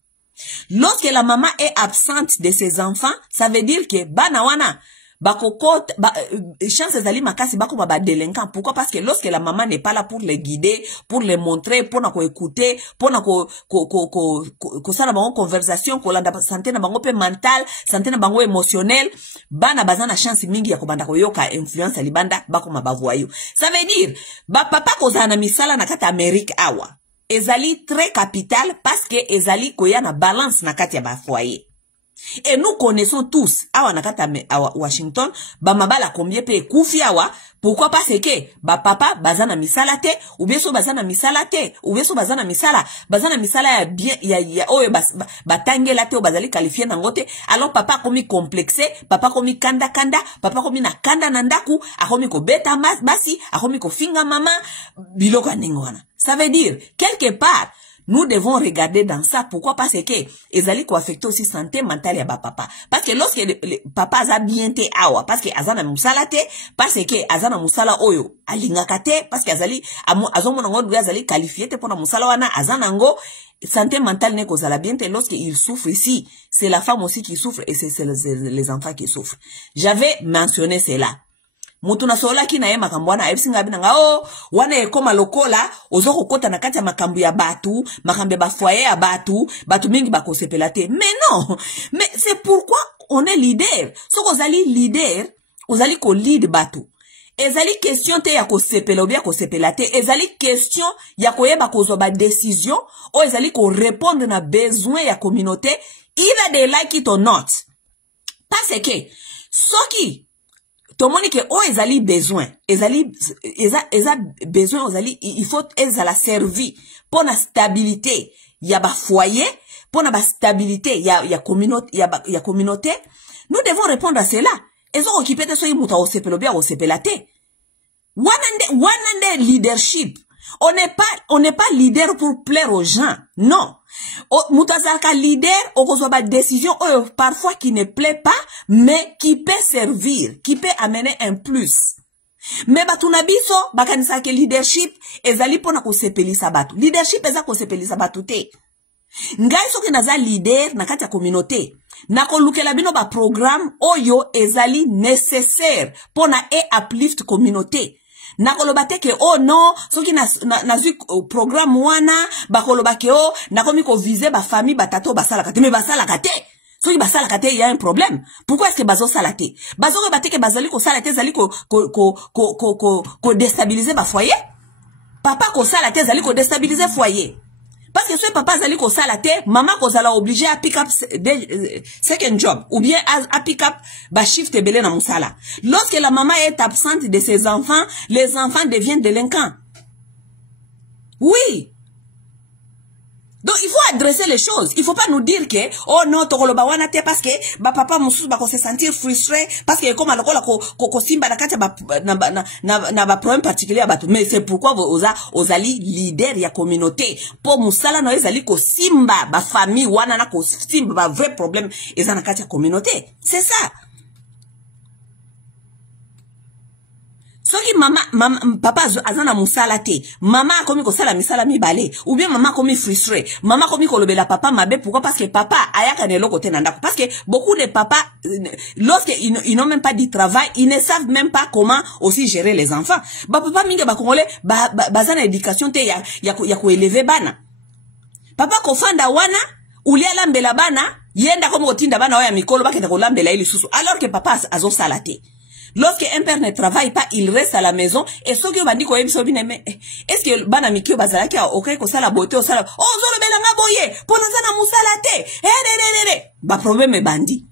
Lorsque la maman est absente de ses enfants, ça veut dire que bana wana bakokot chance zali makasi bako ba délinquant. Pourquoi? Parce que lorsque la maman n'est pas là pour les guider, pour les montrer, pour na ko écouter, pour na ko sala bango conversation, ko landa santé na bango pe mental, santé na bango émotionnel, bana bazana chance mingi ya ko banda ko yoka influence libanda bako mabavoyo. Ça veut dire ba papa ko zana misala na kata Amerique awa ezali très capital parce que ezali koya na balance na kati ya ba foyer. Et nous connaissons tous, awa nakata à Washington, ba mabala combien pe kufi awa, pourquoi parce que ba papa bazana misala te, ou bien so bazana misala te, ou bien so bazana misala ya bien ya oyo ba tangela te o bazali qualifié nangote, alors papa komi complexé, papa komi kanda, papa komi na kanda nandaku, akomi ko beta basi, akomi ko finga mama, biloko ningwana. Ça veut dire quelque part nous devons regarder dans ça. Pourquoi? Parce que ezali ko affecter aussi santé mentale ya ba papa. Parce que lorsque le papa a bien te awa, parce que azana musala te, parce que azana musala oyo alingaka te, parce que azali azomona ngo azali qualifié te pona musala wana azana ngo santé mentale ne kozala bien te. Lorsque il souffre ici, c'est la femme aussi qui souffre et c'est les enfants qui souffrent. J'avais mentionné cela. Mutu na sola ki na ye makambo wana ebisinga binanga wana ekoma lokola ozoko kota na kati ya makambo ya batu, makambo ba foyer ya batu mingi bakosepela te. Mais non, mais c'est pourquoi on est leader. So kozali leader, ozali ko lead batu. Ezali question te ya kosepela obia kosepela te, ezali question ya koyeba kozwa ba décision o ezali ko répondre na besoin ya communauté either they like it or not. Parce que soki tomoni ke o ezali besoin, besoin ozali il faut ezala servi pour la stabilité ya ba foyer, pour la stabilité ya communauté, nous devons répondre à cela. Ezo occupé te so imuta o sepelo bia o sepelate. One day leadership. On n'est pas leader pour plaire aux gens. Non. Moutazaka leader, on reçoit des décisions parfois qui ne plaît pas, mais qui peut servir, qui peut amener un plus. Mais batunabiso, bakanisa ke leadership, ezali pona ko sepelisa batu. Leadership eza ko sepelisa batu te. Ngai soki naza leader na kati ya communauté. Nako lukela bino ba programme oyo ezali nécessaire pona uplift communauté. Nakoloba te ke oh non soki nazui programme wana bakoloba ke oh nakomi ko viser ba famille batato basala kate me basala kate Soki basala kate, il y a un problème. Pourquoi est-ce que bazo salate? Bazo rebate que bazali ko salate, zali ko déstabiliser ba foyer? Papa ko salate, zali ko déstabiliser foyer. Parce que ce papa zali ko salate, maman ko zala obligé à pick up second job. Ou bien à pick up ba shift belé na musala. Lorsque la maman est absente de ses enfants, les enfants deviennent délinquants. Oui. Donc, il faut adresser les choses. Il faut pas nous dire que, oh non, tokoloba wana te parce que, ba papa moussou ba ko se sentir frustré, parce que comme alokola ko simba na kati na ba problème particulier abatu. Mais c'est pourquoi ozali leader ya communauté. Pour moussala no ezali ko simba, ba famille wana na ko simba, ba vrai problème, eza na kati ya communauté. C'est ça. Soki papa azana musala te, mama akomi ko sala misala mibale, ou bien mama akomi frustré, mama akomi ko lobela papa mabe, pourquoi? Parce que papa ayaka ne loko te nandako. Parce que beaucoup de papas, lorsqu'ils n'ont même pas du travail, ils ne savent même pas comment aussi gérer les enfants. Ba papa minga ba congolais, bazana éducation te ya ko élever bana. Papa ko fanda wana, ulia lambela bana, yenda komo kotinda bana oya mikolo baketa ko lambela ili susu. Alors que papa azo salate. Lorsque un père ne travaille pas, il reste à la maison. Et ce que bandi ko ebiso bine, est-ce que bana mikio bazala ki okay ko sala beauté o sala, oh zolo bela nga boye, pono zana musala te. Ba problème est bandi.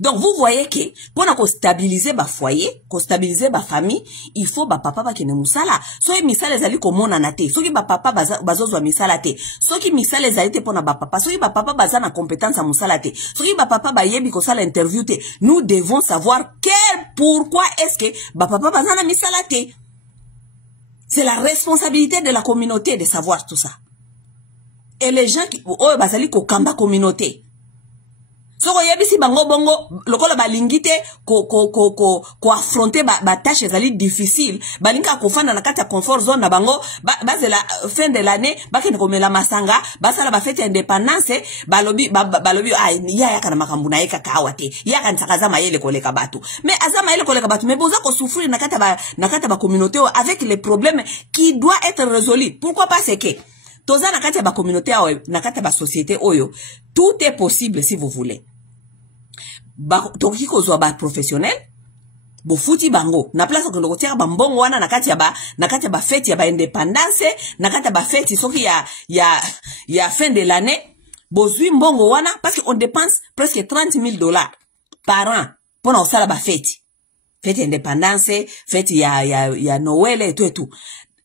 Donc vous voyez que pour na ko stabiliser ba foyer, ko stabiliser ba famille, il faut ba papa ba kene musala. So misala ezali ko mona na te. So ki ba papa bazozwa misala te. So ki misala ezali te pona ba papa. So ki ba papa baza na compétence a musala te. So ki ba papa ba yebi ko sala interview te. Nous devons savoir pourquoi est-ce que ba papa baza na misala te. C'est la responsabilité de la communauté de savoir tout ça. Et les gens qui bazali ko kamba communauté. Soko yebisi bango bongo lokola balingite ko affronter ba tâche zali difficile balinga ko fanda na kati ya confort zone na bango bazela fin de l'année bakene ko mela masanga basala ba fête indépendance balobi ya kana makambu na yeka kawate ya kana tsakaza yele koleka batu mais azama yele koleka batu mais boza ko souffrir na kati ba communauté avec les problèmes qui doit être résolus. Pourquoi pas c'est que toza na kati ba communauté na kati ba société oyo tout est possible si vous voulez. Toki ko zo ba professionnel bo futi bango na place ko ndoko tiaka bambongo wana na kati ya ba fête ya ba indépendance na kati ya ba fête soki ya fin de l'année bozui mbongo wana parce qu'on dépense presque $30,000 par an pour na osala ba fête indépendance, fête ya Noël et tout.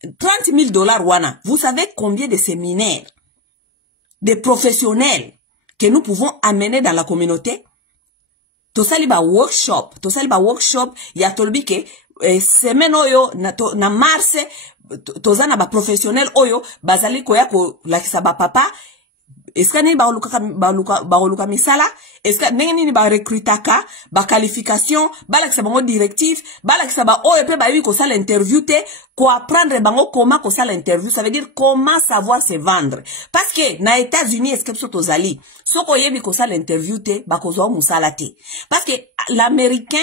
$30,000 wana. Vous savez combien de séminaires, de professionnels que nous pouvons amener dans la communauté? Tosali ba workshop, ya tolbi ke semaine oyo na mars tozana ba professionnel oyo bazali koya ko lakisa ba papa eska nini ba misala eska nini ba recrutaka ba qualification ba lakisa bango directive ba lakisa ba oyo pe ba yi ko sala interview te ko apprendre bango comment ko sala interview. Ça veut dire comment savoir se vendre, parce que na États-Unis exception tozali soko yebi ko sala interview te ba ko zo musala te, parce que l'américain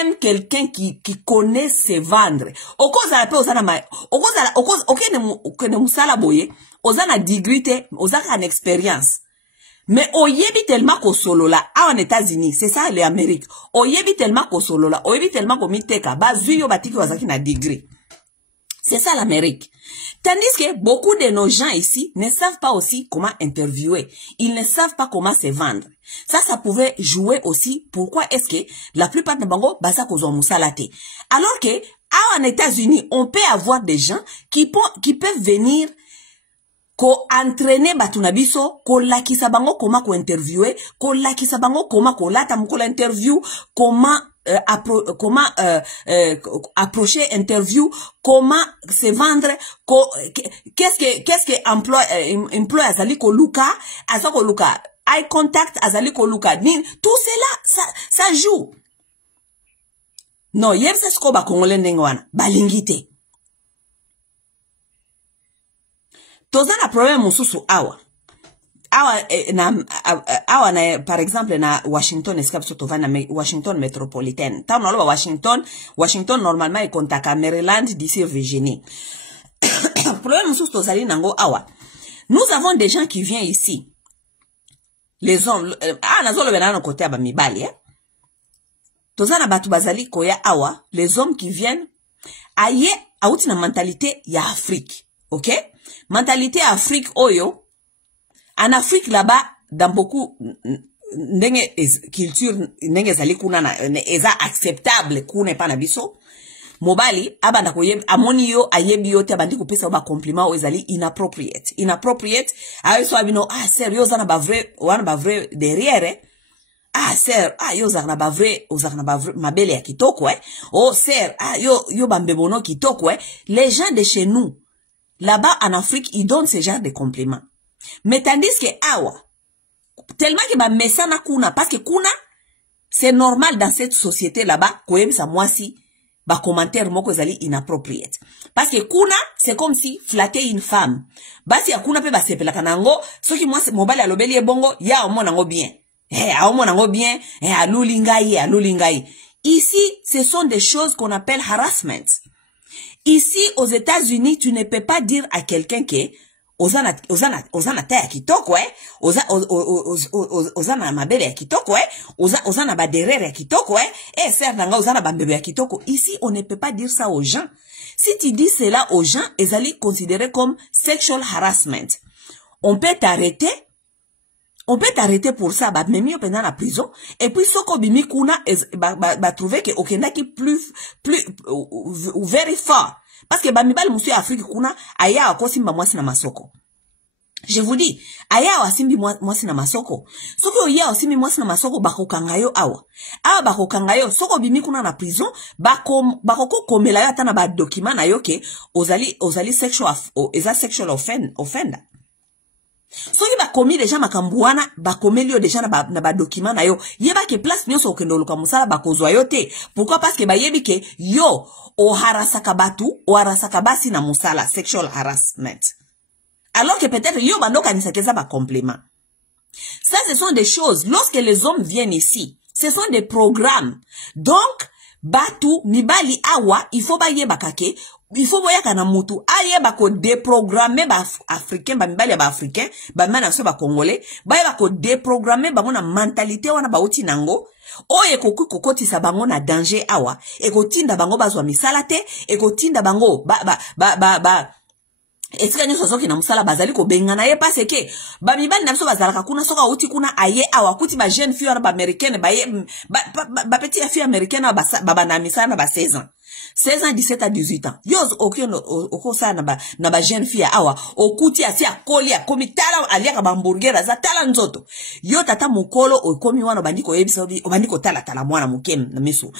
aime quelqu'un qui connaît se vendre. Okoza pe osana ma okoza okene musala boye ozana degree te ozaka une expérience. Mais oyebi tellement ko solola en États-Unis, c'est ça les Amériques. Oyebi tellement ko solola, oyebi tellement ko miteka bazui yo batiki wazaki na degree. C'est ça l'Amérique. Tandis que beaucoup de nos gens ici ne savent pas aussi comment interviewer. Ils ne savent pas comment se vendre. Ça pouvait jouer aussi. Pourquoi est-ce que la plupart de bango basa kozo musalate? Alors que, en États-Unis, on peut avoir des gens qui peuvent venir ko entraîner batunabiso, ko lakisa bango comment ko interviewer, ko lakisa bango comment ko lata mukola interview, comment approcher interview, comment se vendre, qu'est-ce que emploi azali ko luka, azako luka, eye contact azali ko luka, tout cela ça joue. Non, yebse sko ba congolais ndengwana, balingite. Tozana problème mususu awa na par exemple na Washington escape soto na Washington métropolitaine. Ta on Washington normalement est contacta Maryland d'ici Virginie. Problème mususu tozali nango awa. Nous avons des gens qui viennent ici. les hommes nazolo benana côté aba mibali tozana batu bazali koya awa les hommes qui viennent aye auti na mentalité ya Afrique, OK? Mentalité ya Afrique oyo en Afrique là-bas dans beaucoup ndenge culture ndenge zali kuna na eza acceptable kuna pa na biso mobali abanda koyeb amoni yo ayebi yo te abandi kopesa ba compliment o ezali inappropriate ayo so abino sérieux zana ba vrai derrière sir yo zana ba vrai mabele ya kitoko oh sir yo bambebono kitoko les gens de chez nous là-bas en Afrique ils donnent ce genre de compliments mais tandis que awa tellement que ba mesana kuna parce que kuna c'est normal dans cette société là-bas koyebisa mwasi ba commentaire moko ezali inappropriate parce que kuna c'est comme si flatter une femme basi ya kuna pe ba sepela kanango soki mwasi mobali alobeli ebongo ya omona ngo bien aomona ngo bien aluli ngai ici ce sont des choses qu'on appelle harassment. Ici aux États-Unis tu ne peux pas dire à quelqu'un que ozana taya kitoko ozana mabele ya kitoko ozana ba derrière ya kitoko ser nanga ozana bambebe ya kitoko. Ici on ne peut pas dire ça aux gens. Si tu dis cela aux gens ezali considéré comme sexual harassment. On peut t'arrêter pour ça ba memi yo pendant la prison et puis soko bimi kuna ba trouver que okendaki plus very far. Parce que bamibali musu ya Afrique kuna aya akosimba mwasi na masoko. Je vous dis, aya wasimbi mwasi na masoko. Soko oya wasimbi mwasi na masoko bakokangayo awa. Awa bakokangayo soko bimi kuna na prison bakoko komela yo atana ba document na yo ke ozali sexual offender. Soki bakomi deja makambuana bakomeli yo deja na ba document na yo yeba ke place nyonso okendo luka musala bakozwa yo te. Pourquoi? Parce que bayebi ke yo o harasaka basi na musala sexual harassment. Alors que peut-être yo bando kanisa keza ba complément. Ça ce sont des choses lorsque les hommes viennent ici, ce sont des programmes. Donc batu mibali awa il faut ba yeba kake il faut boya kana mutu ayeba ko déprogrammer ba africain ba mibali ba africain ba mana so ba congolais ba yeba ko déprogrammer ba mona mentalité wana ba uti nango oye kokotisa bango na danger awa ekotinda bango bazwa misala te ekotinda bango ba esika nyoso soki na musala bazali ko bengana ye parce que ba mibali na biso bazalaka kuna soka uti kuna aye awa kuti ba jeune fille wana ba américaine ba petit fille américaine ba na misala ba 16 ans 16 ans 17 à 18 ans yo okosa na ba jeune fille awa okuti asia kolia komitala aliaka ba hamburger za tala nzoto yo tata mukolo okomi wana bandiko yebisa bandiko tala mwana mukem na misu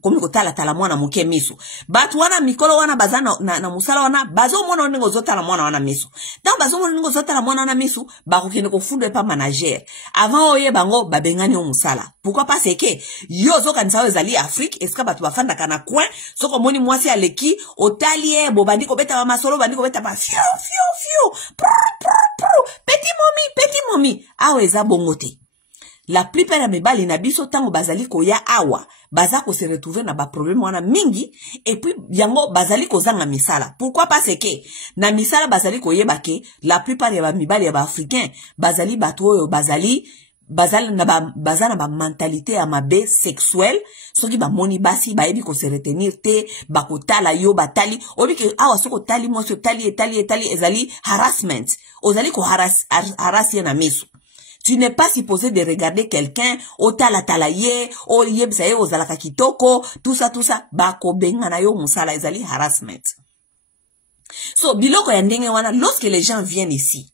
komi ko tala mwana mukem misu batu wana mikolo wana bazana na musala wana bazo mona ningo zotala mwana wana misu tant bazo mona ningo zotala mwana wana misu bakokende ko fundwe pa manager avant oye bango babengani o musala. Pourquoi? Parce que yo zokanisa ezali Afrique eska batu bafanda kana coin soko moni mwasi aleki otalie bo bandiko beta ba masolo bandiko beta ba fiu petit momi aweza bongote. La plupart ya mibali na biso tango bazali koya awa baza ko se retrouver na ba problème wana mingi et puis yango bazali ko zanga misala. Pourquoi? Parce que na misala bazali koyeba ke la plupart ya ba mibali ya ba africain bazali bato oyo bazali na ba mentalité ya mabe sexuelle soki ba moni basi ba yebi ko se retenir te ba ko tala yo batali obi ke awa soko tali mo so tali ezali harassment ozali ko harass na miso. Tu n'es pas supposé de regarder quelqu'un o tala ye o yebisa ye ozalaka kitoko tout ça ba ko benga na yo musala ezali harassment. So biloko ya ndenge wana lorsque les gens viennent ici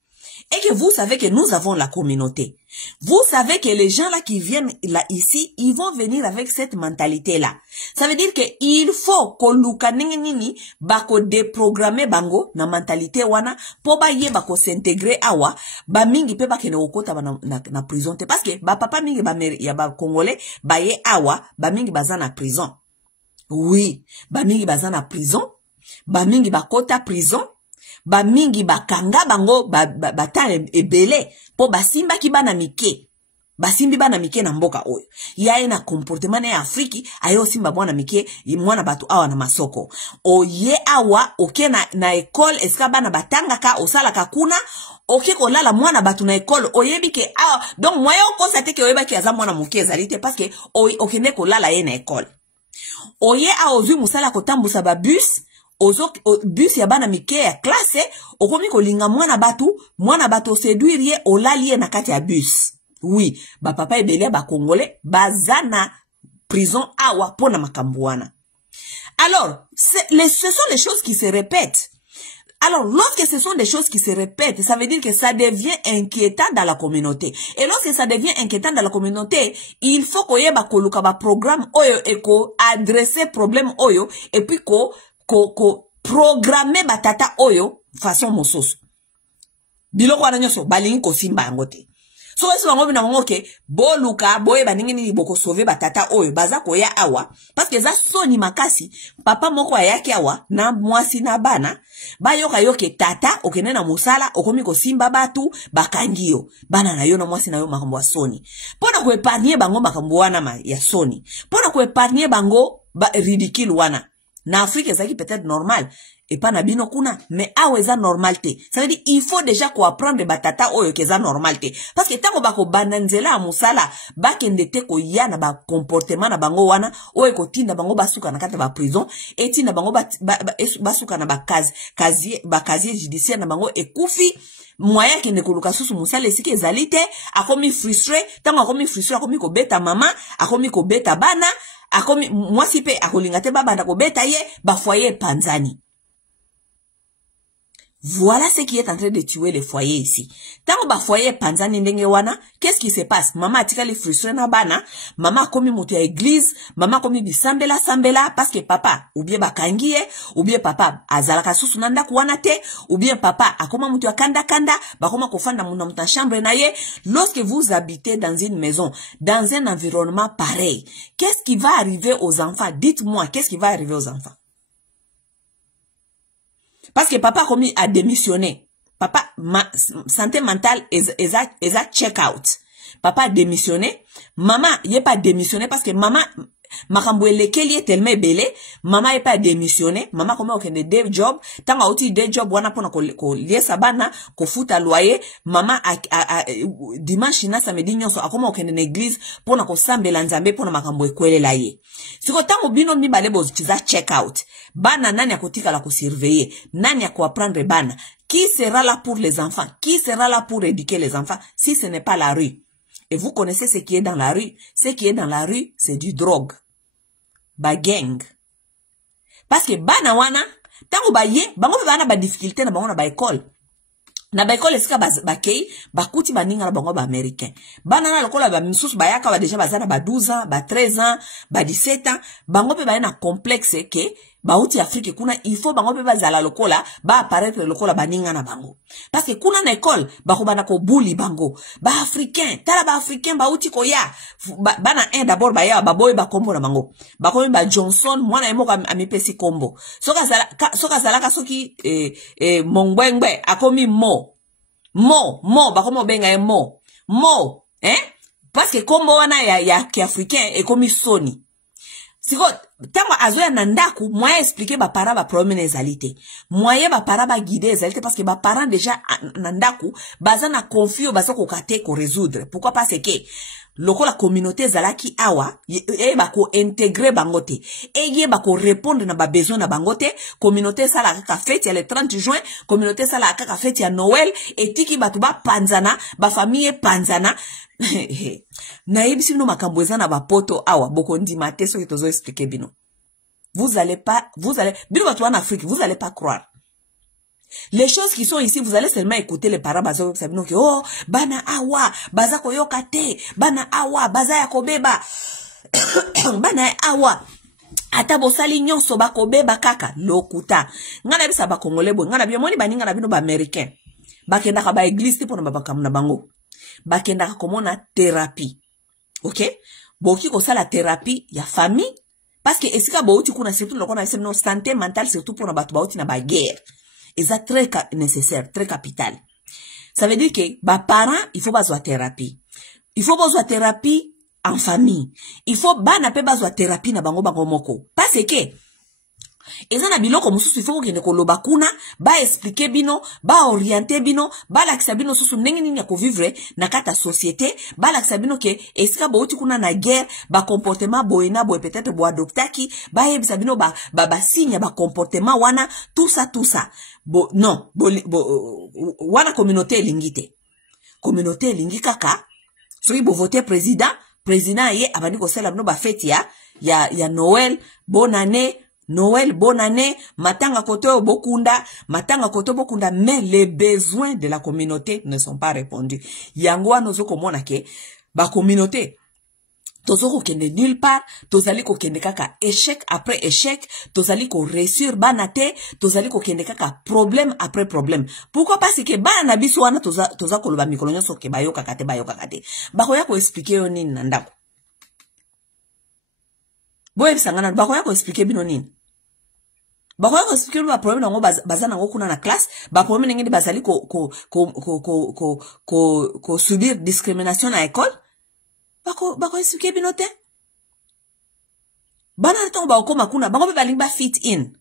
et que vous savez que nous avons la communauté. Vous savez que les gens là qui viennent là ici, ils vont venir avec cette mentalité-là. Ça veut dire que il faut que luka nini bako déprogrammer bango na mentalité wana po ba ye bako s'intégrer awa ba mingi pe bakene okota na prison te parce que ba papa mingi ba ya ba congolais ba ye awa ba mingi baza na prison. Oui, ba mingi baza na prison, ba mingi bakota prison. Ba mingi bakanga bango batale ebele po basimba ki bana mike basimbi bana mike na mboka oyo yaye na comportement ya Afriki ayo simba bwana mike mwana batu awa na masoko oye awa oke na ekole eska bana batanga ka osala ka kuna oke kolala mwana batu na ekole oyebi ke awa donc moyo konstate ke oyeba ki aza mwana muke ezalite parce que okende kolala ye na ekole oye a ozwi musala kotambusa ba bus bus ya bana mike ya classe okomi kolinga mwana batu séduire ye olali ye na kati ya bus. Oui, ba papa ebele ba congolais bazana prison awa pona makambuana. Alors, ce sont les choses qui se répètent. Alors, lorsque ce sont des choses qui se répètent, ça veut dire que ça devient inquiétant dans la communauté. Et lorsque ça devient inquiétant dans la communauté, il faut qu'on y ait un programme oyo et qu'on adresse problème oyo et puis qu'on programme batata oyo façon mosos. Biloko wana nyoso balingi ko simba yangote. So esi bango bina bango ke boluka boye baningi ni boko sauver batata oyo baza koya awa parce que za soni makasi papa moko ayaki awa na mwasi na bana bayoka yoke tata okene na musala okomi ko simba batu bakangio bana na yo na mwasi na yo makambo ya soni pona ko épargner bango makambo wana ya soni pona ko épargner bango ridicule wana na Afrique ezaki peut-être normal et pas na bino kuna mais aweza normalité ça veut dire il faut déjà ko apprendre batata oyo keza normalité parce que tango bako bananzela musala bakende te ko yana ba comportement na bango wana oyo ko tinda bango basuka na kata ba prison et tinda bango basuka na ba casier judiciaire na bango ekufi moya kende koluka susu musala esike ezalite akomi frustré tango akomi frustré akomi ko beta mama akomi ko beta bana akomi mwasi pe akolinga te baba ndako beta ye ba foyer panzani. Voilà ce qui est en train de tuer les foyers ici. Tant ba foyer panzani ndenge wana, qu'est-ce qui se passe? Maman atika les frustrés na bana, maman komi mutu ya église, maman komi bisambela sambela parce que papa ou bien bakangie, ou bien papa azalaka susu nanda kuwana te, ou bien papa akoma mutu ya kanda bakoma kofanda muna muta chambre na ye. Lorsque vous habitez dans une maison, dans un environnement pareil, qu'est-ce qui va arriver aux enfants? Dites-moi, qu'est-ce qui va arriver aux enfants? Parce que papa commis a démissionné. Papa, santé mentale est à check out. Papa a démissionné. Maman, il n'est pas démissionné parce que maman, makambo lekeli est tellement belé. Maman n'est pas démissionné. Maman comment on a des jobs. Tant a outil des jobs, wana pona ko lié sabana, ko futa loyer. Maman dimanche na samedi nyonso akoma on a une église pona ko sambela nzambe pona makambo ekwele la ye. Siko tango bino mi balebo tiza check out. Bana nani akotika la ko surveiller, nani ako apprendre bana. Qui sera là pour les enfants? Qui sera là pour éduquer les enfants si ce n'est pas la rue? Et vous connaissez ce qui est dans la rue. Ce qui est dans la rue, c'est du drogue. Ba gang. Parce que bana wana, tango ba ye, bango bana ba difficulté na bango na ba école. Na ba école esika ba kei, ba kuti ba ninga na bango ba américain. Bana na lokola ba misusu ba yaka ba déjà ba zana ba 12 ans, ba 13 ans, ba 17 ans, bango pe ba na complexe ke ba uti Afrique kuna il faut bango pe ba zala lokola ba apparaître lokola ba ninga na bango. Parce que kuna na école ba ko bana ko bully bango. Ba africain, tala ba africain ba uti ko ya. Bana un d'abord ba ya ba boy ba kombo na bango. Ba ko ba Johnson mwana emo ka amipesi kombo. Soka zala ka soki mongwengwe akomi mo bakomo benga mo parce que kombo wana ya ki africain e komi soni siko tango azoya na ndaku moya expliquer ba para ba problème ezalité moya ba para ba guider ezalité parce que ba parents déjà na ndaku baza na confio baza ko kate ko résoudre pourquoi parce que lokola communauté zalaki awa e ba ko intégrer bangote e ba ko répondre na ba besoin na bangote communauté sala ka fête ya le 30 juin communauté sala ka fête ya Noël et tiki batu ba panzana ba famille panzana na yebisi bino makambo eza na ba poto awa boko ndima te soki tozo expliquer bino vous allez bino batu en Afrique vous allez pas croire. Les choses qui sont ici, vous allez seulement écouter les parents bazo sabino que oh bana awa baza koyoka te bana awa baza ya kobeba bana awa ata bosali nyonso bakobeba kaka lokuta ngana bisa ba congolais bo ngana biomoni baninga na bino ba américain bakenda ka ba église pour na bakamuna bango bakenda ka komona thérapie. OK boki ko sala thérapie ya famille parce que esika bouti kuna surtout lokona no santé mentale surtout pour na batu bauti na ba guerre. Et ça très nécessaire, très capital. Ça veut dire que, bah, parents, il faut pas avoir thérapie. Il faut besoin thérapie en famille. Il faut bana pe besoin thérapie na bango bango moko. Parce que ezana biloko mususu il faut kende koloba kuna ba expliquer bino, ba orienter bino, ba lakisa bino susu ndenge nini ya ko vivre na kata société, ba lakisa bino ke esika bauti kuna na guerre, ba comportement boena boe peut-être bo adoptaki, ba yebisa bino ba signe ba comportement wana tout ça. Non, wana communauté lingite. Communauté lingi kaka soki bo voter président ye abandi ko sala bino ba fête ya Noël, bonne année, matanga koto bokunda, mais les besoins de la communauté ne sont pas répondus. Yango anozo komona ke ba communauté tozoko kende nulle part, tozali ko kende kaka échec après échec, tozali ko réussir banate, tozali ko kende kaka problème après problème. Pourquoi? Parce que bana biso wana toza koloba mikolo nyonso ke bayoka kate. Bakoya ko expliquer yo nini na ndako. Boye bisangana bakoya ko expliquer bino nini. Bakoya ko expliquer ba problème nango bazana ngo kuna na classe, ba problème ngeni bazali ko subir discrimination à école. Bako expliquer binote. Bana ton ba okoma kuna bango be balinga fit in.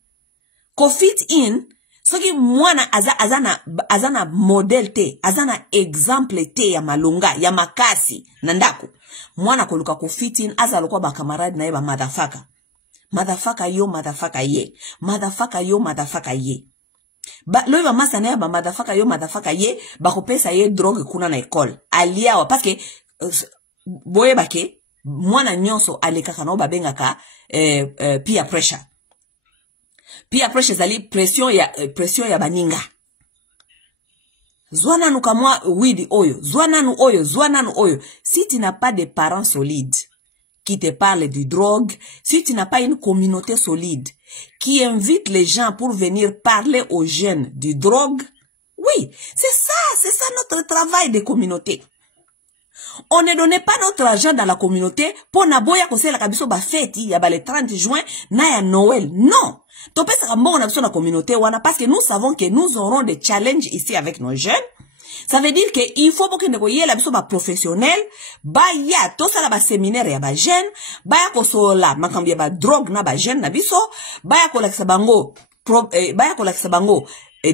Ko fit in soki mwana azana model te, azana exemple te ya malunga, ya makasi na ndako. Mwana koluka ko fit in azalo kwa ba camarade na ye ba motherfucker. Motherfucker yo, motherfucker ye. Motherfucker yo, motherfucker ye. Lo ba masa na ya ba motherfucker yo, motherfucker ye, bako pesa ye drogue kuna na école. Aliawa parce que boye bake mwana nyonso alekaka no babengaka peer pressure. Peer pressure zali pression ya baninga. Zwananu kamwa widi oyo, zwananu oyo. Si tu n'as pas de parents solides qui te parlent du drogue, si tu n'as pas une communauté solide qui invite les gens pour venir parler aux jeunes du drogue, oui, c'est ça notre travail de communauté. On ne donnait pas notre argent dans la communauté pour naboya kose la kabiso ba fête ya ba le 30 juin na ya Noël. Non. Topesa kambongo na biso na communauté wana parce que nous savons que nous aurons des challenges ici avec nos jeunes. Ça veut dire que il faut que nous yé la biso ba professionnel, ba ya to sala ba séminaire ya ba jeune, ba ya ko sola makambi ba drogue na ba jeune na biso, ba ya ko lakisa bango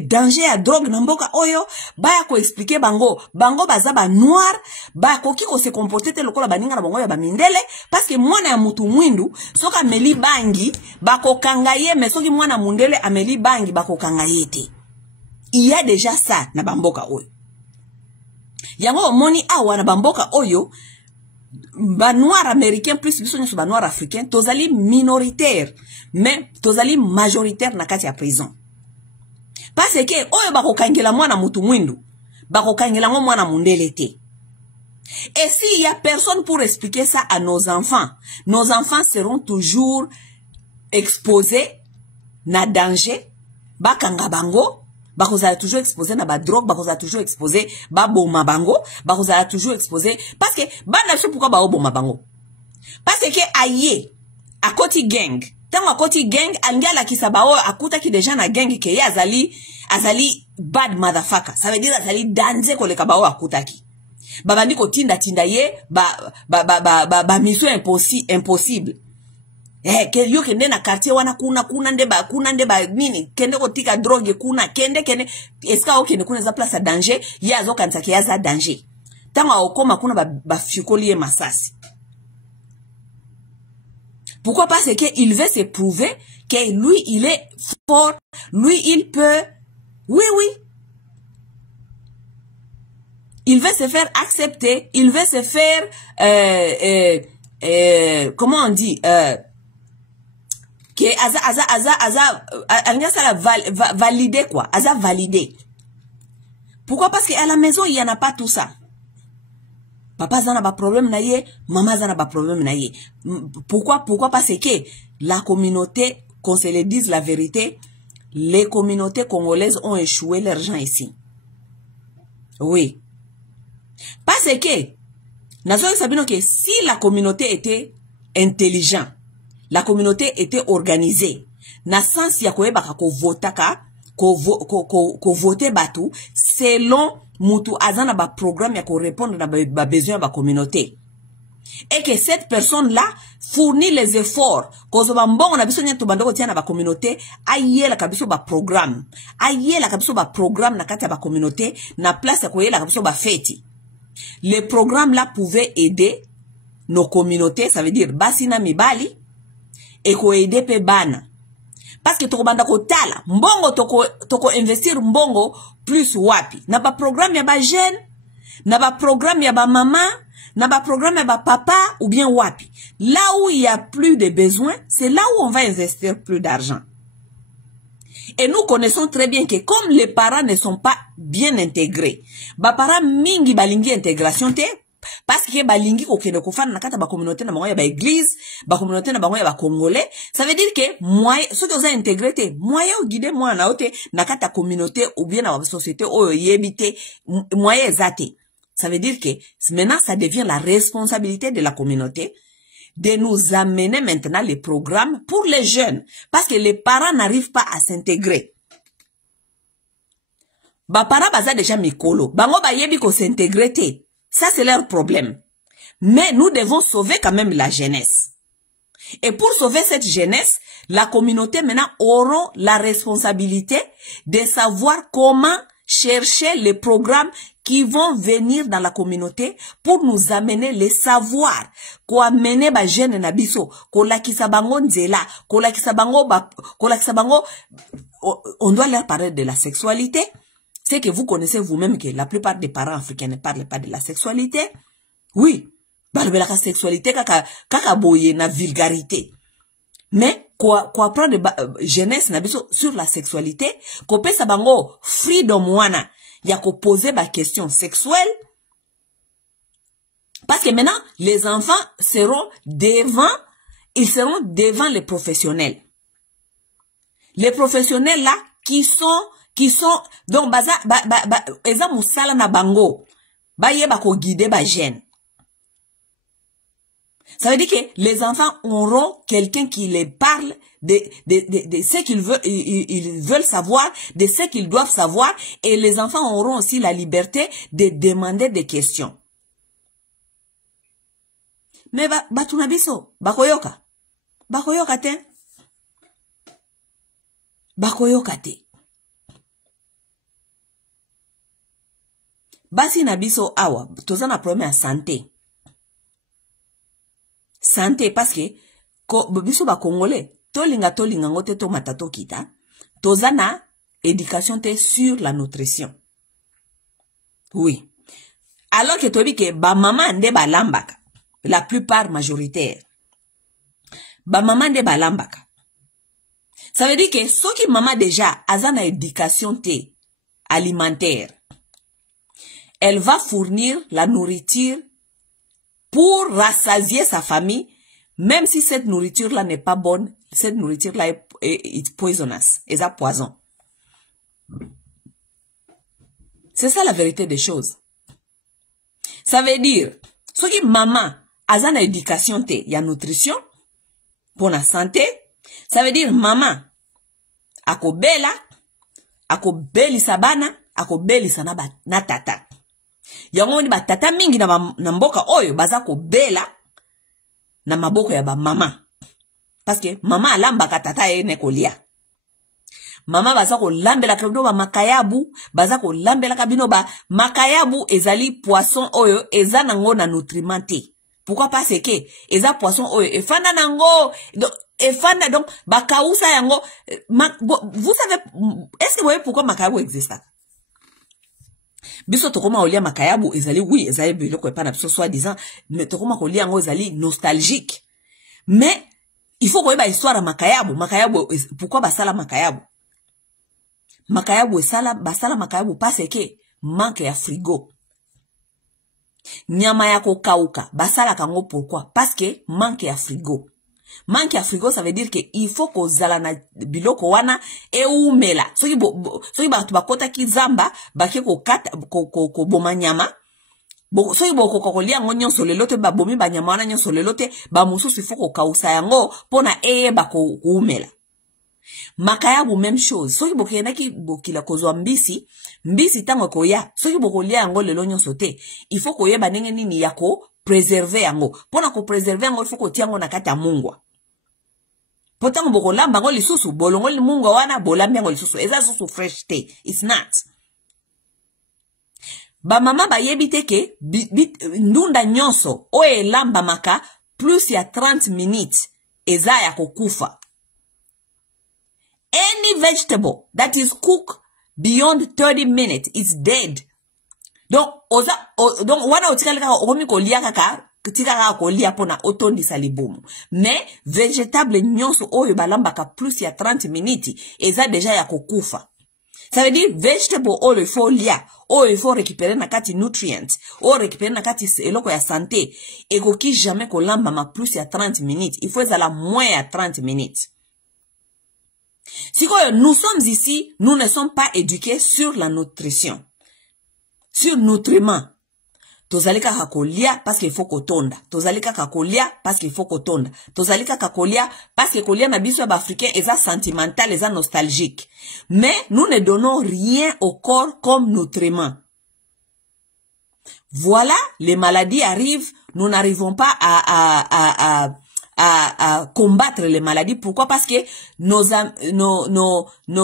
danger à drogue na mboka oyo, baya ko expliquer bango baza ba noir, ba koki ko se comporter te lokola baninga na bango ya ba mindele parce que mwana ya mutu mwindu soka meli bangi bako kangaye, mais soki mwana mundele ameli bangi bako kangaye te. Il y a déjà ça na bamboka oyo. Yango moni awa na bamboka oyo ba noir américain plus biso nyoso ba noir africain tozali minoritaire mais tozali majoritaire na kati ya prison. Parce que oyo bako kangela mwana mutu mwindu, bako kangela mwana mundele te. Et s'il y a personne pour expliquer ça à nos enfants seront toujours exposés na danger, bakanga bango, bakozala toujours exposé na ba drogue, bakozala toujours exposé ba boma bango, bakozala toujours exposé parce que bana so pourquoi ba boma bango. Parce que aye a koti gang tango akoti gang angala kisabao akuta ki deja na gang ke azali bad motherfucker. Ça veut dire azali danze koleka bao akutaki. Babandi ko tinda ye ba mission impossible. Ke yo kende na quartier wana kuna nde ba nini kende ko tika drogue kuna kende eska okende kuna za place danger ya zo kanisa ke ya za danger. Tango okoma kuna ba fikoli e masasi. Pourquoi? Parce qu'il veut se prouver que lui, il est fort. Lui, il peut... Oui. Il veut se faire accepter. Il veut se faire... comment on dit? Valider quoi. Valider. Pourquoi? Parce qu'à la maison, il n'y en a pas tout ça. Papa zana ba problème na ye, maman zana ba problème na ye. Pourquoi? Parce que la communauté, qu'on se le dise la vérité, les communautés congolaises ont échoué leurs gens ici. Oui. Parce que, nazo sabino que si la communauté était intelligente, la communauté était organisée, na sens ya koyeba ko votaka, ko voter batu selon mutu azana ba programme ya ko répondre na ba besoin ba communauté. Et que cette personne-là fournit les efforts. Cause ba mbongo na biso nyeto bandoko tia na ba communauté, ayela kabiso ba programme. Ayela kabiso ba programme na kati ya ba communauté, na place ya koyela kabiso ba feti. Les programmes-là pouvaient aider nos communautés, ça veut dire basina mibali, et ko aider pe bana. Parce que toko banda ko tala, mbongo toko investir mbongo plus wapi. Na ba programme ya ba jeune, na ba programme ya ba maman, na ba programme ya ba papa ou bien wapi. Là où il y a plus de besoins, c'est là où on va investir plus d'argent. Et nous connaissons très bien que comme les parents ne sont pas bien intégrés, ba parents mingi balingi intégration te, parce que balingi ko kende ko fana nakata ba communauté na bango ya ba église, ba communauté na bango ya ba congolais, ça veut dire que moi ceux qui ont intégré te, moyen au guider moi na ote nakata communauté ou bien na société o yebite moyen zate. Ça veut dire que maintenant ça devient la responsabilité de la communauté de nous amener maintenant les programmes pour les jeunes. Parce que les parents n'arrivent pas à s'intégrer. Ba parents baza déjà mikolo. Bango ba yebi ko s'intégrer te. Ça c'est leur problème. Mais nous devons sauver quand même la jeunesse. Et pour sauver cette jeunesse, la communauté maintenant auront la responsabilité de savoir comment chercher les programmes qui vont venir dans la communauté pour nous amener les savoirs. Ko amener ba jeune na biso, ko lakisa bango nzela, ko lakisa bango on doit leur parler de la sexualité. C'est que vous connaissez vous-même que la plupart des parents africains ne parlent pas de la sexualité. Oui, balobela ka sexualité kaka boye na vulgarité. Mais quoi apprendre jeunesse na biso sur la sexualité, ko pesa bango freedom wana ya ko poser ba question sexuelle. Parce que maintenant les enfants seront devant les professionnels. Les professionnels là qui sont donc baza eza musala na bango ba yeba ko guider ba jeune. Ça veut dire que les enfants auront quelqu'un qui les parle de ce qu'ils veulent savoir, de ce qu'ils doivent savoir, et les enfants auront aussi la liberté de demander des questions. Mais batunabiso, bakoyoka te. Bakoyoka te. Basi nabiso awa, toza na problème ya santé. Santé, parce que, biso ba congolais, tolinga ngote to matato kita, toza na éducation te sur la nutrition. Oui. Alors que tobi que ba maman nde ba lambaka, la plupart majoritaire. Ba maman nde ba lambaka. Ça veut dire que ceux qui maman déjà azana éducation te alimentaire, elle va fournir la nourriture pour rassasier sa famille, même si cette nourriture-là n'est pas bonne, cette nourriture-là est poisonous, est un poison. C'est ça la vérité des choses. Ça veut dire, ce qui maman a une éducation, il y a nutrition, pour la santé, ça veut dire maman, ako bela, ako beli sabana, ako beli sanaba na tata. Yango ni ba tata mingi na mboka oyo baza ko bela na maboko ya ba mama. Parce que mama alambaka tata ene kolia. Mama baza ko lambela kabino ba makayabu, baza ko lambela kabino ba makayabu ezali poisson oyo eza nango na nutrimenté. Pourquoi parce que eza poisson oyo efanda nango efanda donc bakausa yango vous savez est-ce que vous voyez pourquoi makayabu existe? Biso tokoma olia makayabu ezali oui ezali biloko epana biso soi-disant mais tokoma kolia yango ezali nostalgique. Mais il faut koyeba histoire makayabu pourquoi basala makayabu? Makayabu basala makayabu parce que manque ya frigo. Nyama ya kokauka basala kango pourquoi? Parce que manque ya frigo. Manque ya frigo, ça veut dire que il faut ko zala na biloko wana e umela. Soki batu bakota ki zamba bake ko kata ko boma nyama. Soki boko kolia ngo nyonso lelo te ba bomi ba nyama wana nyonso lelo te ba mususu il faut ko kausa yango pona eye ba ko umela. Makayabu même chose. Soki bokenaki bokila kozwa mbisi, mbisi tango koya, soki bokolia yango lelo nyonso te, il faut koyeba ndenge nini ya ko préserver yango. Pona ko préserver yango, il faut kotia yango na kati ya mungwa. Potango bokolamba yango lisusu, bolongo mungwa wana bolambi yango lisusu. Eza susu fresh te. It's not. Ba mama ba yebite ke ndunda nyonso o elamba maka plus ya 30 minutes eza ya kokufa. Any vegetable that is cooked beyond 30 minutes is dead. Donc wana otikalika okomi kolia kaka tika kolia pona otondisa libumu. Mais vegetable nyonso oyo balambaka plus ya 30 minutes eza deja ya kokufa. Ça veut dire vegetable oyo il faut lia, oyo il faut récupérer na kati nutrients, oyo récupérer na kati eloko ya santé, ekoki jamais kolamba ma plus ya 30 minutes, il faut ezala moins ya 30 minutes. Si nous sommes ici, nous ne sommes pas éduqués sur la nutrition, sur nutriments. Tozalika kakolia parce qu'il faut kotonda. Tozalika kakolia parce qu'il faut kotonda. Tozalika kakolia parce que kolia na biso ba africain eza sentimental, eza nostalgique. Mais nous ne donnons rien au corps comme nutriments. Voilà, les maladies arrivent, nous n'arrivons pas à combattre les maladies. Pourquoi? Parce que nos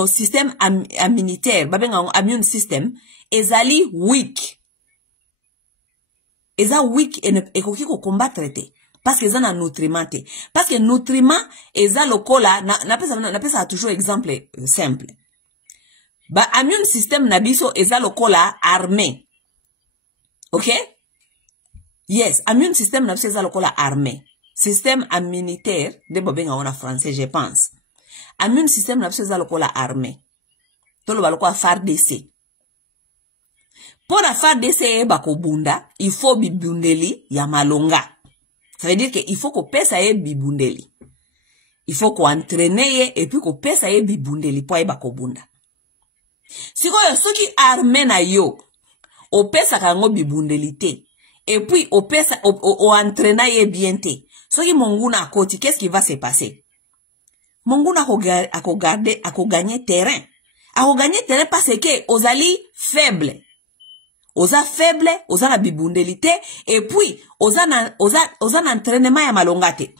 systèmes immunitaires, immune system, ezali weak. Eza weak et koki ko combattre te. Parce que eza na nutriments te. Parce que nutriments eza lokola, na pesa toujours exemple simple. Ba immune system na biso eza lokola armée. Ok? Yes, immune system na biso eza lokola armée. Système immunitaire, de bobenga en français, je pense. Immune system na biso eza lokola armée. Tolo ba lokola FARDC. Pour la FARDC bako bunda, il faut bibundeli ya malonga. Ça veut dire que il faut qu'on pèse à bibundeli. Il faut qu'on entraîne et puis qu'on pèse à bibundeli pour bako bunda. Si quoi ceux qui arment na yo, on pèse à kango bibundeli te. Et puis on pèse on entraîne bien te. Ceux qui monguna à côté, qu'est-ce qui va se passer? Monguna a gagner terrain. A gagner terrain parce que ozali faible. Oza faible, oza na bibundelité, et puis, oza na entraînement ya malongate.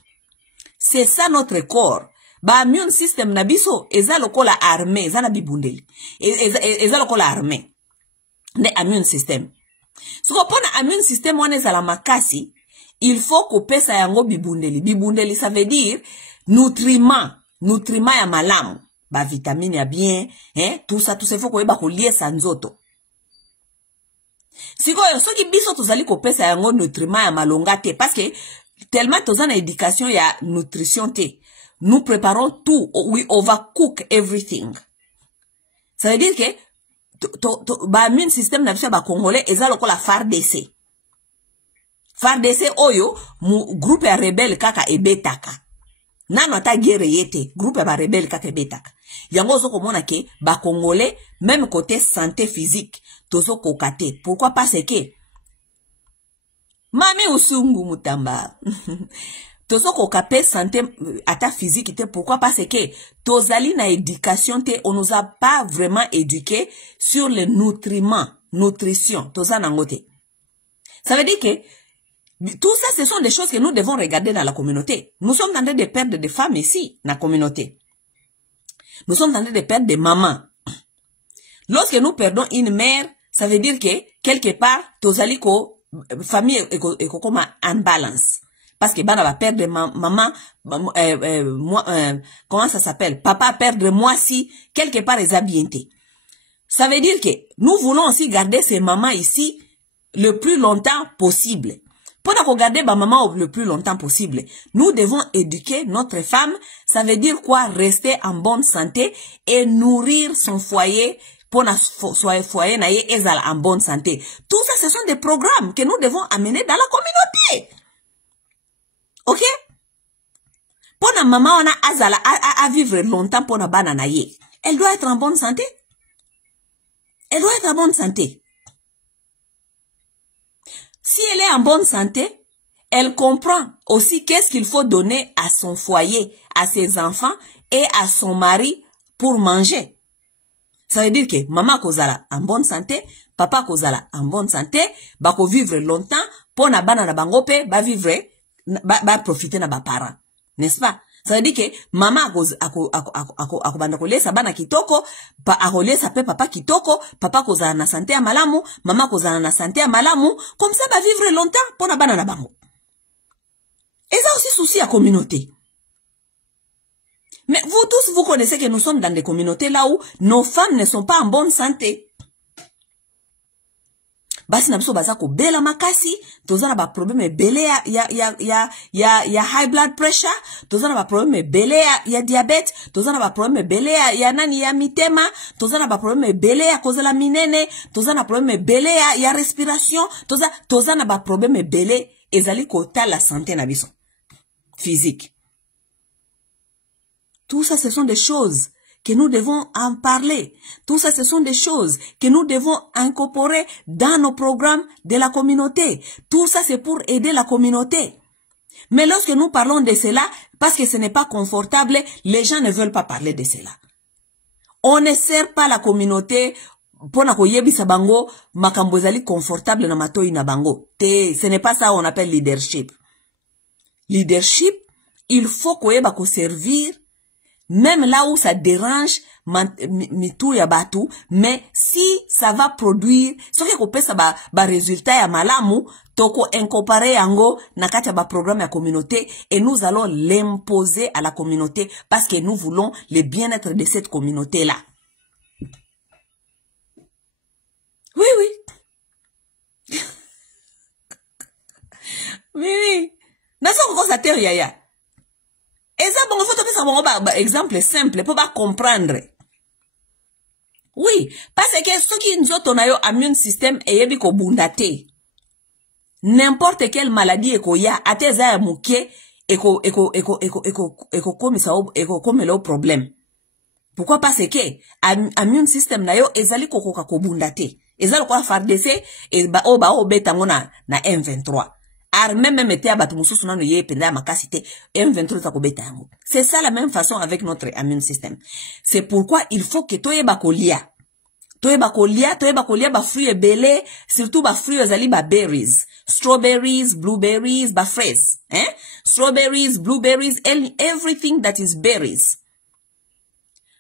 C'est ça notre corps. Ba immune system na biso, eza lokola armée, eza na bibundeli. Eza lokola armée. Ne immune system. So kopona immune system wane za la makasi, il faut qu'on pesa yango bibundeli. Bibundeli, ça veut dire, nutriments ya malamu. Ba vitamine ya bien, tout ça, faut qu'on eba kolie sa nzoto. Si quoi, ceux qui biso tozali ko pesa yango nutriments ya malonga te, parce que tellement tozana éducation ya nutrition te, nous préparons tout, we overcook everything. Ça veut dire que ba immune system na biso ba congolais eza lokola FARDC. FARDC oyo groupe ya rebelle kaka ebetaka. Nano ata guerre yete, groupe ya ba rebelle kaka ebetaka. Yango zo komona ke ba congolais même côté santé physique tozo kokate. Pourquoi? Parce que mami usungu mutamba. Tozo kokape santé ata physique te. Pourquoi? Parce que tozali na éducation te, on nous a pas vraiment éduqué sur les nutriments, nutrition, toza nangote. Ça veut dire que tout ça, ce sont des choses que nous devons regarder dans la communauté. Nous sommes en train de perdre des femmes ici, dans la communauté. Nous sommes en train de perdre des mamans. Lorsque nous perdons une mère, ça veut dire que, quelque part, tozali ko, famille est comme en balance. Parce que bana va perdre maman, comment ça s'appelle? Papa perdre moi si, quelque part, ils habienté. Ça veut dire que, nous voulons aussi garder ces mamans ici, le plus longtemps possible. Pour regarder ma maman le plus longtemps possible, nous devons éduquer notre femme. Ça veut dire quoi? Rester en bonne santé et nourrir son foyer pour que foyer naie en bonne santé. Tout ça, ce sont des programmes que nous devons amener dans la communauté. Ok? Pour la maman, on a azala à vivre longtemps pour la bana naie. Elle doit être en bonne santé. Elle doit être en bonne santé. Si elle est en bonne santé, elle comprend aussi qu'est-ce qu'il faut donner à son foyer, à ses enfants et à son mari pour manger. Ça veut dire que maman kozala en bonne santé, papa kozala en bonne santé, bako vivre longtemps, pour na bana na bango pe, ba vivre, ba profiter na ba parents. N'est-ce pas? Ça veut dire que maman ako banda kolesa bana kitoko, akolesa pe papa kitoko, papa kozala na santé ya malamu, maman kozala na santé ya malamu, comme ça ba vivre longtemps, pour na bana na bango. Et ça aussi souci à communauté. Mais vous tous, vous connaissez que nous sommes dans des communautés là où nos femmes ne sont pas en bonne santé. Basi na biso baza ko bela makasi, tozana ba problème belé ya high blood pressure, tozana ba problème belé ya diabète, tozana ba problème belé ya nani ya mitema, tozana ba problème belé ya kozala minene, tozana problème belé ya respiration, tozana ba problème belé ezali kota la santé na biso physique. Tout ça, ce sont des choses que nous devons en parler. Tout ça, ce sont des choses que nous devons incorporer dans nos programmes de la communauté. Tout ça, c'est pour aider la communauté. Mais lorsque nous parlons de cela, parce que ce n'est pas confortable, les gens ne veulent pas parler de cela. On ne sert pas la communauté pour na koyebisa bango makambo ezali confortable na matoi na bango. Ce n'est pas ça qu'on appelle leadership. Leadership, il faut koyeba ko servir même là où ça dérange mitou ya batu, mais si ça va produire, ce qui kopesa ça ba résultat ya malamu, toko incorporer yango na kati ya ba programme ya communauté et nous allons l'imposer à la communauté parce que nous voulons le bien-être de cette communauté là. Oui, oui. Oui. N'a pas encore ça terre yaya. Et ça, bon, il faut que ça soit un exemple simple pour pas comprendre. Oui, parce que ce qui nous a un immune système et yebi ko bundate. N'importe quelle maladie eko ya, ateza ya muke, eko comme le problème. Pourquoi? Parce que immune système na yo ezali kokoka ko bundate. Ezali ko fardese et ba beta ngona na M23. Même c'est ça la même façon avec notre immune system. C'est pourquoi il faut que toyeba kolia ba fruits et belé, surtout ba fruits ezali ba berries, strawberries, blueberries, ba fraises, hein? Strawberries, blueberries, everything that is berries.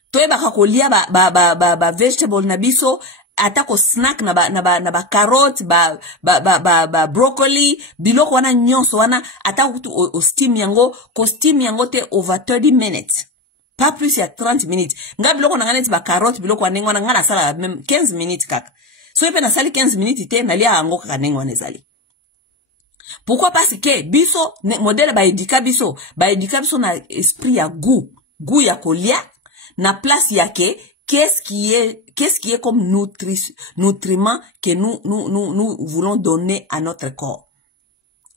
Toyeba kolia ba vegetable na biso. Atako snack na ba carotte, ba broccoli, biloko wana nyonso wana, atako au steam yango, ko steam yango te over 30 minutes. Pas plus ya 30 minutes. Nga biloko na ngana ti ba carotte, biloko wana ngana ngana sala même 15 minutes kaka. So yepe na sali 15 minutes te, na lia yango kaka nengo wana ezali. Pourquoi? Parce que biso, modèle ba edika biso na esprit ya goût ya kolia, na place ya ke, qu'est-ce qui est comme nutriment que nous voulons donner à notre corps.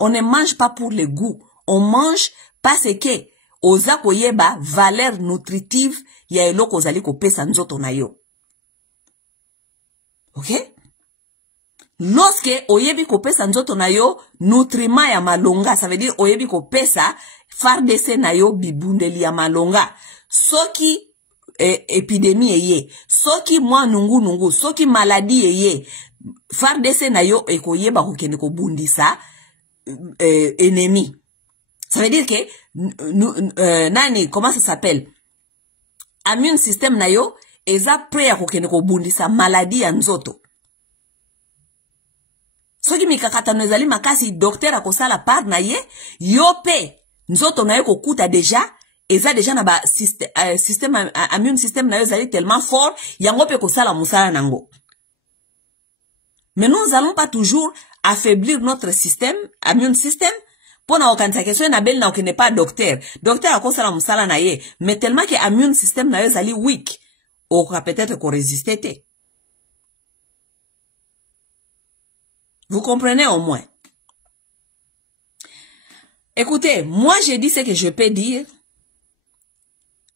On ne mange pas pour le goût. On mange parce que oza koyeba valeur nutritive ya eloko ozali kopesa nzoto na yo. Ok? Lorsque oyebi kopesa nzoto na yo nutriment ya malonga, ça veut dire oyebi kopesa fardese na yo bibundeli ya malonga. Soki épidémie eye, soki mwa nungu, soki maladie eye, fardese na yo ekoyeba kokende ko bundisa ennemi. Ça veut dire que nani, comment ça s'appelle? Immune system na yo eza prêt à kokende ko bundisa maladie ya nzoto. Soki mikakata nezali makasi docteur akosala part na ye, yope nzoto na yo kokuta déjà. Et ça déjà na ba système immune system na yo zali tellement fort yango pe ko sala musala nango. Mais nous allons pas toujours affaiblir notre système immune system pour na okanisa question na bel na okene pas docteur a ko sala musala na ye, mais tellement que immune system na yo zali weak ou peut-être ko résister te. Vous comprenez au moins? Écoutez, moi j'ai dit ce que je peux dire.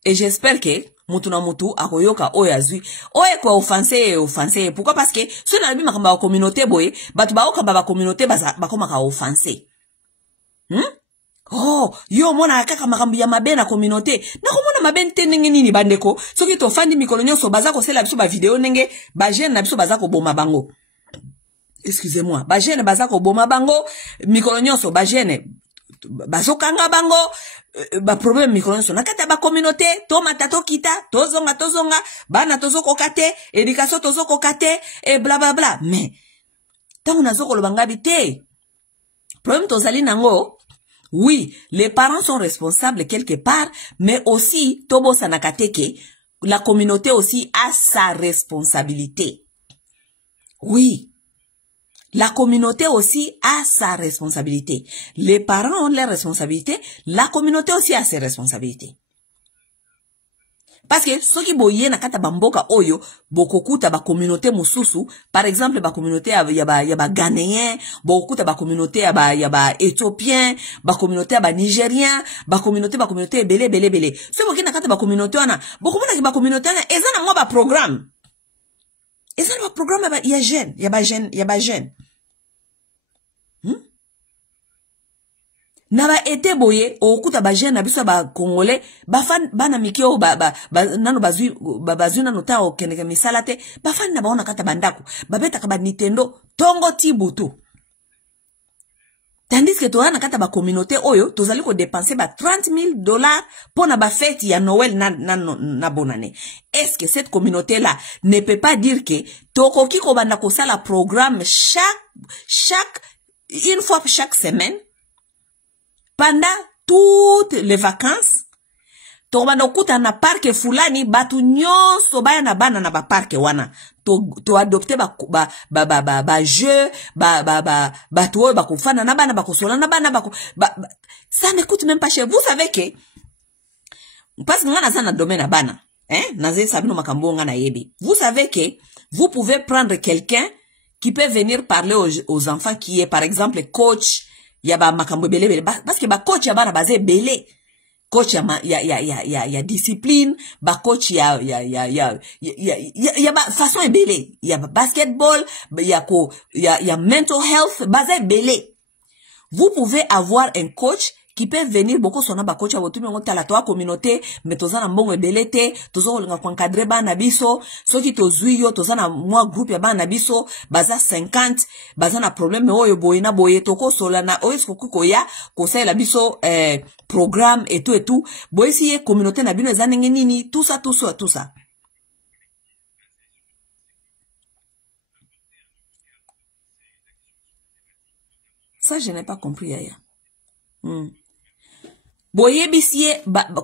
Et j'espère que mutu na mutu akoyoka oyazui. Oye kwa offensé. Pourquoi? Parce que si on a vu ma communauté boy, batu ba oka ba communauté ba koma ka offensé. Oh, yo mona kaka makambo ya mabe na communauté. Na komona mabe nte ndenge nini bandeko. Soki to fandi mikolo nyonso baza ko sela biso ba video ndenge ba jeune na biso baza ko boma bango. Excusez-moi. Ba jeune baza ko boma bango, mikolo nyonso ba jeune bazokanga bango, ba problème mikolo nyonso nakata ba communauté, to matato kita, tozonga bana tozoko kate, éducation tozoko kate et bla bla bla. Mais tango nazoko lobanga bité. Problème tozali nango. Oui, les parents sont responsables quelque part, mais aussi, Tobo Sanakateke, la communauté aussi a sa responsabilité. Oui, la communauté aussi a sa responsabilité. Les parents ont leurs responsabilités, la communauté aussi a ses responsabilités. Parce que ceux qui boye na kata bamboka oyo bokokuta ba communauté mususu, par exemple ba communauté ya ba Ghanéen, bokokuta ba communauté ya ba Éthiopien, ba communauté ya ba Nigérien, ba communauté belé. Ce boki na kata ba communauté wana, bokomona ki ba communauté wana ezana mwa ba programme. Ezana ba programme ya jeune. Naba ete boye okuta ba jeune na biso ba congolais ba fan bana mikio nano bazui nano ta okeneke misala te ba fan na baona kata bandako ba beta ka ba Nintendo tongo tibutu. Tandis que toana kata ba communauté oyo tozali ko dépenser ba $30,000 pour na ba fête ya Noël na bonne année. Est-ce que cette communauté là ne peut pas dire que tokoki ko banda ko sala programme une fois chaque semaine pendant toutes les vacances, tobanda okuta na parc fulani batu nyonso baya na bana na ba parc wana to adopter ba jeu batu oyo bakufana na bana bakosola na bana ça ne coûte même pas cher. Vous savez que parce que ngana sana domaine na bana naze sabino makambo ngana yebi. Vous savez que vous pouvez prendre quelqu'un qui peut venir parler aux enfants qui est par exemple coach ya ba makambo belé parce que ba coach ya bana bazé belé coach ya discipline ba coach ya ba façon belé ya basketball ya mental health bazé belé. Vous pouvez avoir un coach qui peut venir beaucoup sona ba coach abotu mengo tala to communauté mais tozana mbongo belé te tozo linga ko encadrer bana biso soki tozui yo tozana moi groupe ya bana biso baza 50 baza na problème oyo boye na boye toko sola na oyo ko ya ko sala biso programme et tout boye si communauté na bino ezana nini tout ça. Ça je n'ai pas compris ailleurs. Boye bisie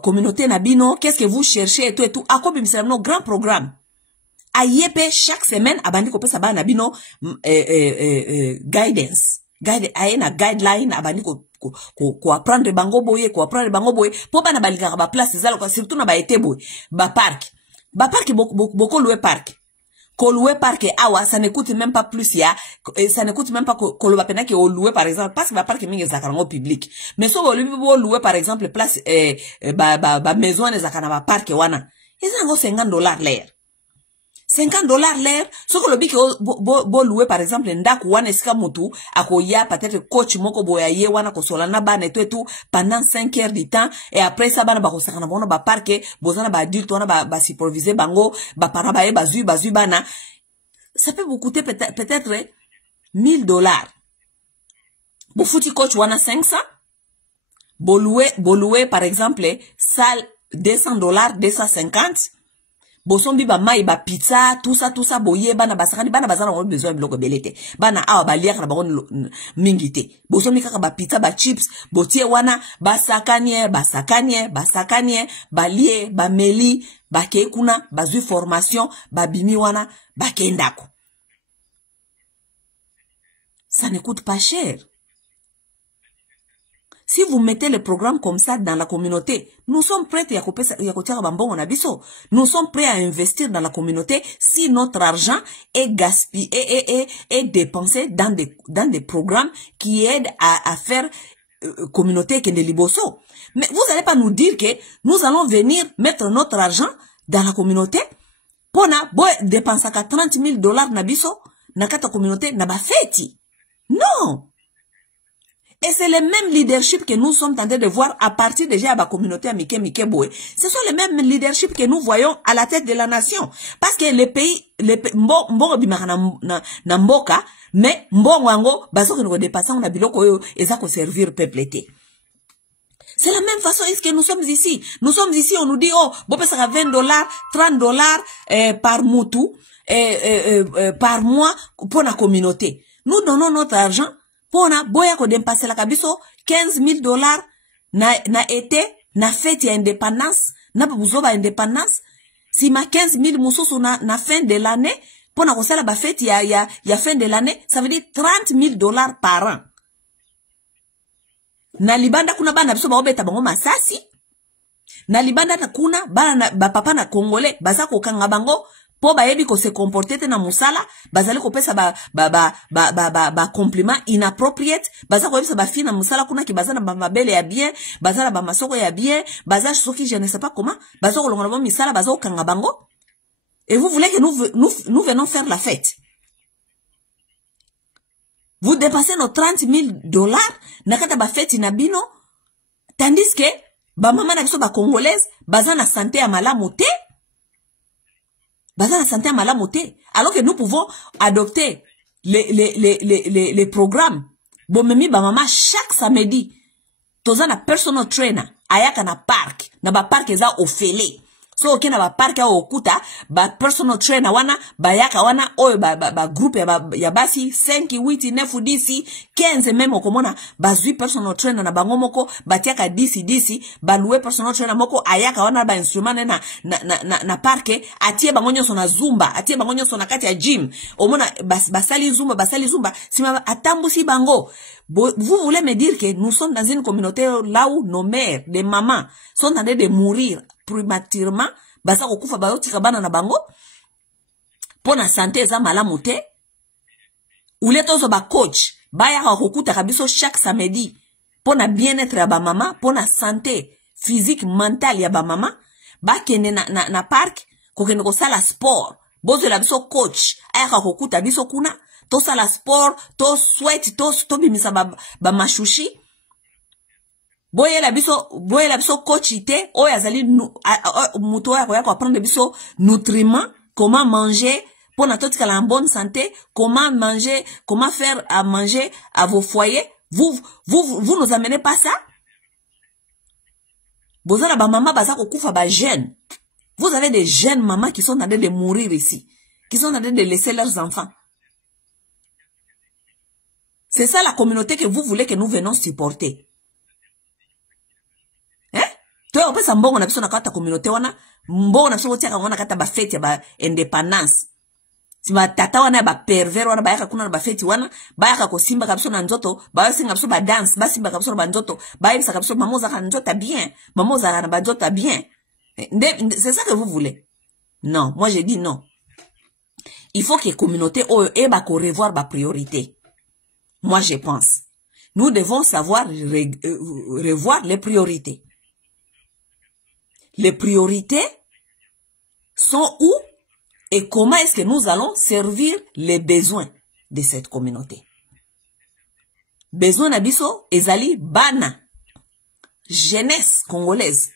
communauté na bino, qu'est-ce que vous cherchez et tout. A quoi bimisa no grand programme. Ayepe chaque semaine abandi ko pesa ba na bino guidance. Aena guideline abandi ko apprendre bango boye po bana balika ba place zalo ko surtout na ba été boye ba parc boko louer parc. Louer parc awa ça ne coûte même pas plus ça ne coûte même pas que pena que louer par exemple parce que ba parc mingi zakarango public mais so louer par exemple place ba maison ne zakana ba parc wana ezango $50 l'air $50 ce que le bic bo louer par exemple ndaku wana esika mutu akoya peut-être coach moko boya ye wana kosola na bana et tout pendant 5 heures du temps et après ça bana ba kosakana bona ba parc bozana ba adulte wana ba superviser bango ba para ba bazui bana ça peut vous coûter peut-être $1,000 bo futi coach wana 500 bo louer par exemple salle $200 250 bosombi ba mai ba pizza tout ça boye bana basakani bana bazana on besoin biloko belete bana awa baliaka na bango mingite bosombi kaka ba pizza ba chips botie wana basakanie balie ba meli ba kekuna bazui formation ba bimi wana ba kendako. Ça ne coûte pas cher. Si vous mettez le programme comme ça dans la communauté, nous sommes prêts nous sommes prêts à investir dans la communauté si notre argent est gaspillé et dépensé dans des programmes qui aident à faire communauté que de liboso. Mais vous n'allez pas nous dire que nous allons venir mettre notre argent dans la communauté pour dépenser $30,000 na biso na kata communauté na ba feti. Non. Et c'est le même leadership que nous sommes tentés de voir à partir déjà de la communauté Mike Boé. Ce sont les mêmes leadership que nous voyons à la tête de la nation. Parce que les pays, mbongo bimaka na mboka, mais mbongo ango, baso que nous dépassons, on a biloko et ça qu'on servir peuple été. C'est la même façon est-ce que nous sommes ici. Nous sommes ici, on nous dit, oh, bon, ça sera $20, $30 par moutou, par mois pour la communauté. Nous donnons notre argent. Pona boya ko dempase la kabiso $15,000 na été na fête ya indépendance na buzoba indépendance si ma 15,000 mususu na fin de l'année pona ko sala ba fête ya fin de l'année ça veut dire $30,000 par an na libanda kuna bana biso ba obeta bango masasi na libanda kuna bana ba papa na congolais baza ko kanga bango po ba yebi ko se comporter te na musala bazali ko pesa ba compliment inappropriate baza ko yebisa ba fille na musala kuna ki bazana ba mabele ya bien bazana ba masoko ya bien baza soki je ne sais pas comment baza ko longola ba misala baza ko kanga bango et vous voulez que nous venons faire la fête. Vous dépassez nos $30,000 na kata ba fête na bino tandis que ba mama na biso ba congolaise bazana santé ya malamu te. Bazar la santé à malamoté. Alors que nous pouvons adopter les programmes. Bon, memi, ba maman, chaque samedi, toza na personal trainer, ayaka na park, na ba park eza ofele. So, ok, na ba park ya okuta, ba personal trainer wana, ba yaka wana, oyo ba groupe ya basi, 5, 8, 9, 10, 15 même okomona, ba zui personal trainer na bango moko, ba tiaka 10, ba loué personal trainer moko, ayaka wana ba instrument na parke, atie bango nyoso na zumba, atie bango nyoso na kati ya gym, omona, basali zumba, sima atambusi bango. Vous voulez me dire que nous sommes dans une communauté là où nos mères, les mamans, sont en train de mourir prématurément, basa ko kufa bayo tikabana na bango, pona santé za malamu te, ou les tozo ba coach, baya ko kuta kabiso chaque samedi, pona bien-être ya ba mama, pona santé physique, mentale ya ba mama, ba kene na park, ko kene ko sala sport, bozo la biso coach, aya ko kuta biso kuna, to sala sport, to sweat, to bimisa ba mashushi. Boye la biso coach ite, oya zali muto ya ko apprendre biso nutriments, comment manger pour na totika la bonne santé, comment manger, comment faire à manger à vos foyers. Vous nous amenez pas ça? Bozala ba mama baza ko kufa ba jeunes. Vous avez des jeunes mamans qui sont en train de mourir ici, qui sont en train de laisser leurs enfants. C'est ça la communauté que vous voulez que nous venons supporter. Hein? Toi, on peut s'en bon, on a besoin de la communauté, on a bon, on a besoin de la ba fête, ba indépendance. Si ba tata wana ba pervers wana ba yaka kuna ba fête wana, ba yaka ko simba kabso na nzoto, ba singa kabso ba dance, ba simba kabso ba nzoto, ba yebisa kabso mamoza ka nzoto bien, mamoza ka ba nzoto bien. C'est ça que vous voulez? Non, moi je dis non. Il faut que la communauté eba ko revoir ba priorité. Moi, je pense. Nous devons savoir revoir les priorités. Les priorités sont où et comment est-ce que nous allons servir les besoins de cette communauté. Besoin nabiso ezali bana. Jeunesse congolaise.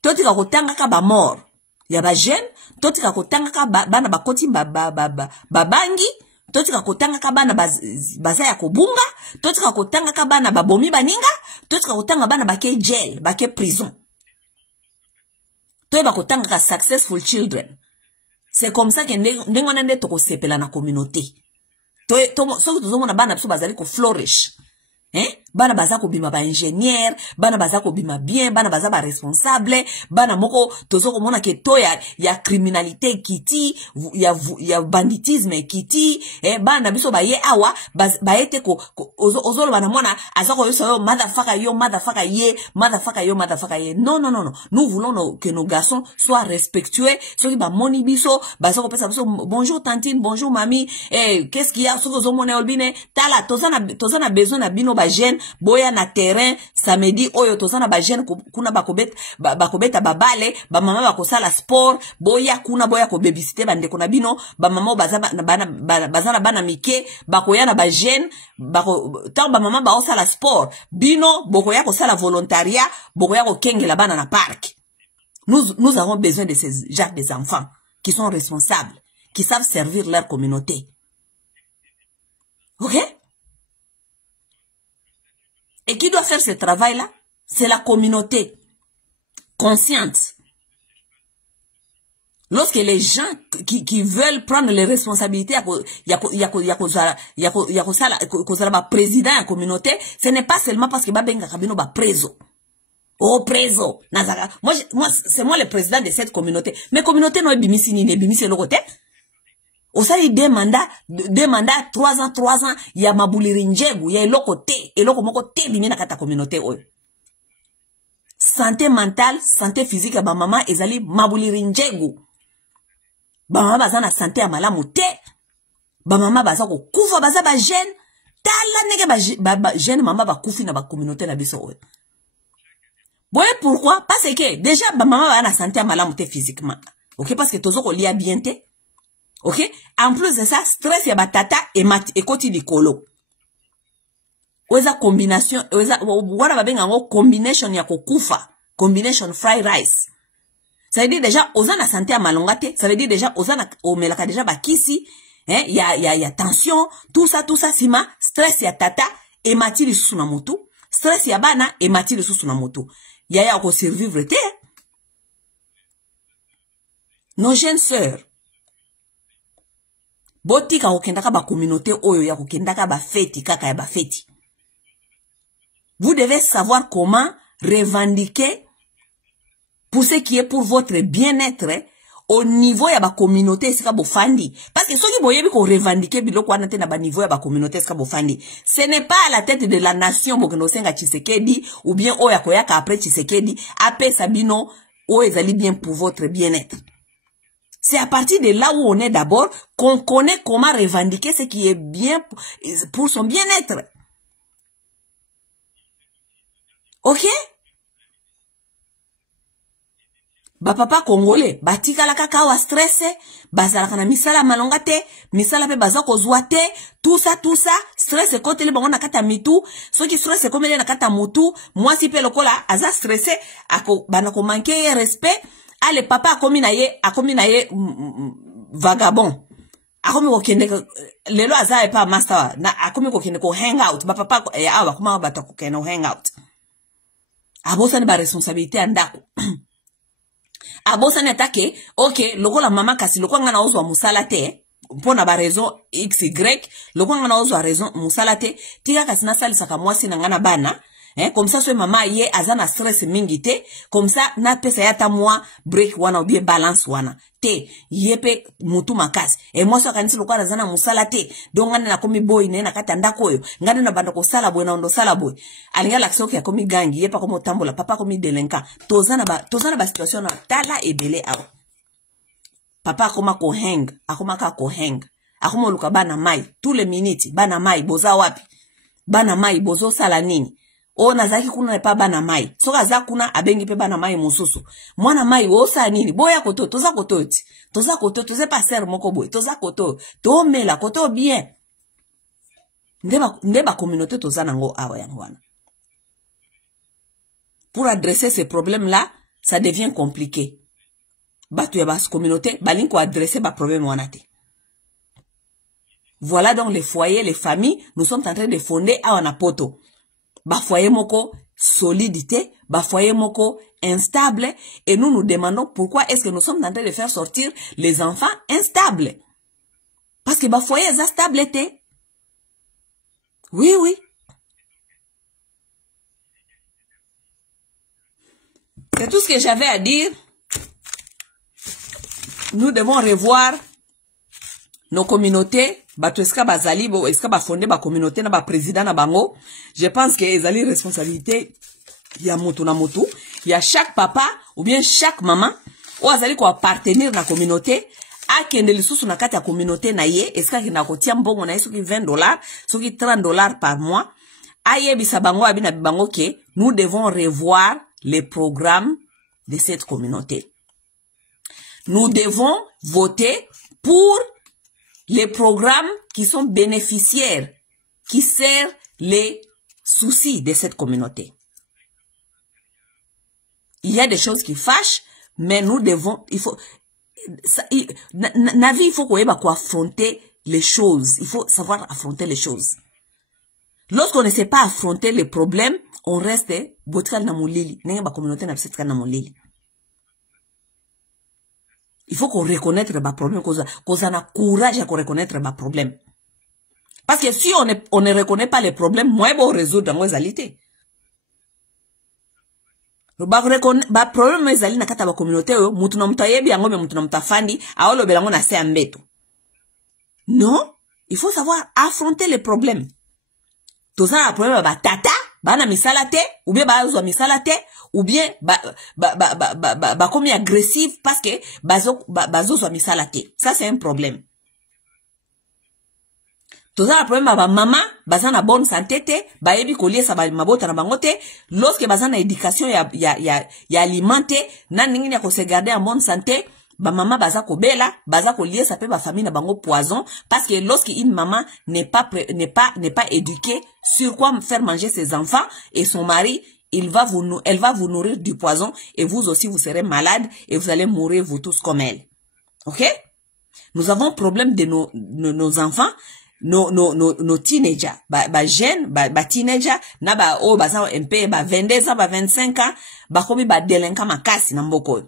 Totika kotanga ka ba mort. Ya ba jeune, totika kotanga ka bana bakoti babangi. Totika kotanga ka bana baza ya kobunga, totika kotanga ka bana babomi baninga, totika kotanga bana bake jail, bake prison. Toyeba kotanga ka successful children. C'est comme ça que ndengo nende toko sepela na communauté. Soki tozomona bana biso bazali ko flourish. Bana baza ko bima ba ingénieur, bana baza ko bima bien, bana baza ba responsable, bana moko tozoko mona ke to ya criminalité kiti, ya banditisme kiti, bana biso ba ye awa ba ete ko ozolo bana mona azako yo motherfucker ye. Non. Nous voulons que nos garçons soient respectueux, ceux qui ba moni biso, bazako pesa biso bonjour tantine, bonjour mamie, qu'est-ce qu'il y a soko zo mona olbine, tala tozana besoin na bino ba jeune boya na terrain samedi oyo tozana ba jeune kuna bakobeta babale ba mama bakosala sport boya kuna boya ko babysiter bande kuna bino ba mama bazana bana mike bakoya na ba jeune tant ba mama ba osala sport bino bokoya ko sala volontariat bokoya ko kengela bana na parc. Nous avons besoin de ces genres des enfants qui sont responsables, qui savent servir leur communauté. Ok? Et qui doit faire ce travail-là? C'est la communauté consciente. Lorsque les gens qui veulent prendre les responsabilités, président de la communauté, ce n'est pas seulement parce que Babenga Kabino ba preso. Oh, preso. Moi, c'est moi le président de cette communauté. Mais communauté non bimisi ni ne bimisi le côté. Au sein des mandats 3 ans, il y a mabuliri njegu, il y a l'okote, et l'okomokote limina kata communauté oyo. Santé mentale, santé physique, ba mama ezali mabuliri njegu. Ba mama bazana santé ya malamu te. Ba mama bazako kufa baza ba jeune. Tala nege ba jeune mama ba kufi na ba communauté na biso oyo. Boye pourquoi? Parce que déjà ba mama ba na santé ya malamu te physiquement. OK, parce que tozo ko lia bien te. OK? En plus de ça, stress ya batata et koti likolo. Oza combination, wana babenga ngo combination ya kokufa, combination fried rice. Ça veut dire déjà oza na santé ya malongate, ça veut dire déjà oza na omelaka déjà bakisi, hein, y a tension, tout ça sima, stress ya tata et mati lisusu na mutu, stress ya bana et mati lisusu na mutu. Ya ko survivre te. Nos jeunes sœurs botika kokendaka ba communauté oyo ya kokendaka ba feti kaka ya ba feti. Vous devez savoir comment revendiquer pour ce qui est pour votre bien-être au niveau ya ba communauté sika bofandi. Parce que soki boyebi ko revendiquer biloko wana te na ba niveau ya ba communauté sika bofandi. Ce n'est pas à la tête de la nation bokeno senga Tshisekedi ou bien oya koyaka après Tshisekedi ape sabino o ezali bien pour votre bien-être. C'est à partir de là où on est d'abord qu'on connaît comment revendiquer ce qui est bien pour son bien-être. Ok? Ba papa congolais, batika la kaka stressé, bazala kana misala malongate, misala pe bazako zwate, tout ça, stress kote le bango na kata mitu, so ki stress komele na kata mutu, moi si pe lokola aza stressé, ako banako manquer respect. Ah, le papa a commis naye vagabond. A commis kokende lelo aza e pa master na a commis kokende ko hang out. Ba papa awa kuma ba ta kokende hang out. Abosa ne ba responsabilité andako. Abosa ne atake, OK, lokola mama kasi lokola ngana ozwa musala te. Pona ba raison XY, lokola ngana ozwa raison musala te. Tika kasi na salisa ka mwasi na ngana bana. Comme ça, ce maman ye azana stress mingite, comme ça, na pesa yata moi break wana ou bien balance wana. Te, yepe mutu makas. Et moi, so kanisi lokwa azana musala te. Donc, ngane na komi boy ne na kata ndako yo. Ngane na banda ko sala boy na ondo sala boy. Alinga lakso ya komi gangi, yepa komo tambola, papa komi delinquant. Tozana ba situation na tala ebele awo. Papa akoma ko hang, akoma ka ko hang. Akoma luka bana mai, tous les minutes, bana mai, boza wapi. Bana mai, bozo sala nini. O nazaki kuna pa bana mai. Soka za kuna abengi pe bana mai mususu. Mwana mai osa nini? Boya koto, toza koto ti. Toza koto, toze pa ser moko boy. Toza koto. To mela koto bien. Ndeba communauté toza nango awa yangwana. Pour adresser ces problèmes-là, ça devient compliqué. Batu ya bas communauté, balinko adresser ba problème wanate. Voilà donc les foyers, les familles, nous sommes en train de fonder awa na poto. Ba foyer moko solidité, ba foyer moko instable, et nous nous demandons pourquoi est-ce que nous sommes en train de faire sortir les enfants instables. Parce que ba foyer est instable était. Oui. C'est tout ce que j'avais à dire. Nous devons revoir nos communautés. Bato eska bazali bo eska ba fondé ba communauté na ba président na bango. Je pense que ezali responsabilité ya mutu na mutu, ya chaque papa ou bien chaque maman ou azali ko appartenir na communauté akende lisusu na kati ya communauté na ye eska kina kotia mbongo na ye soki $20, soki $30 par mois aye bisabango abina bibango ke nous devons revoir les programmes de cette communauté. Nous devons voter pour les programmes qui sont bénéficiaires, qui servent les soucis de cette communauté. Il y a des choses qui fâchent, mais nous devons, il faut affronter les choses. Il faut savoir affronter les choses. Lorsqu'on ne sait pas affronter les problèmes, on reste il faut qu'on reconnaisse les problèmes, qu'on a courage à reconnaître les problèmes. Parce que si on ne reconnaît pas les problèmes, moi, on résoudre dans nos alités. Ba problème ezali na kata ba communauté yo mutu na mutayebi yango me mutu na mutafandi aolo belango na se ambeto. Non, il faut savoir affronter les problèmes. Tout ça, le problème ba tata, ba na misalate, ou bien ba zo misalate, ou bien ba comme agressif parce que bazo zo misalate. Ça c'est un problème. Tout ça, le problème ba maman, baza na bonne santé te, ba yebi kolie sa ba mabota na bangote, lorsque baza na éducation ya alimenté, na ningi ya ko se garder en bonne santé, ba maman baza ko bela, baza kolie sa pe ba famille na bango poison, parce que lorsque une maman n'est pas éduquée sur quoi faire manger ses enfants et son mari, elle va vous nourrir du poison et vous aussi vous serez malade et vous allez mourir vous tous comme elle. OK? Nous avons problème de nos enfants. Nos teenagers, jeunes, teenagers, na ba o ba sa MP, 22 ans, 25 ans, komi délinquant makasi na mboko.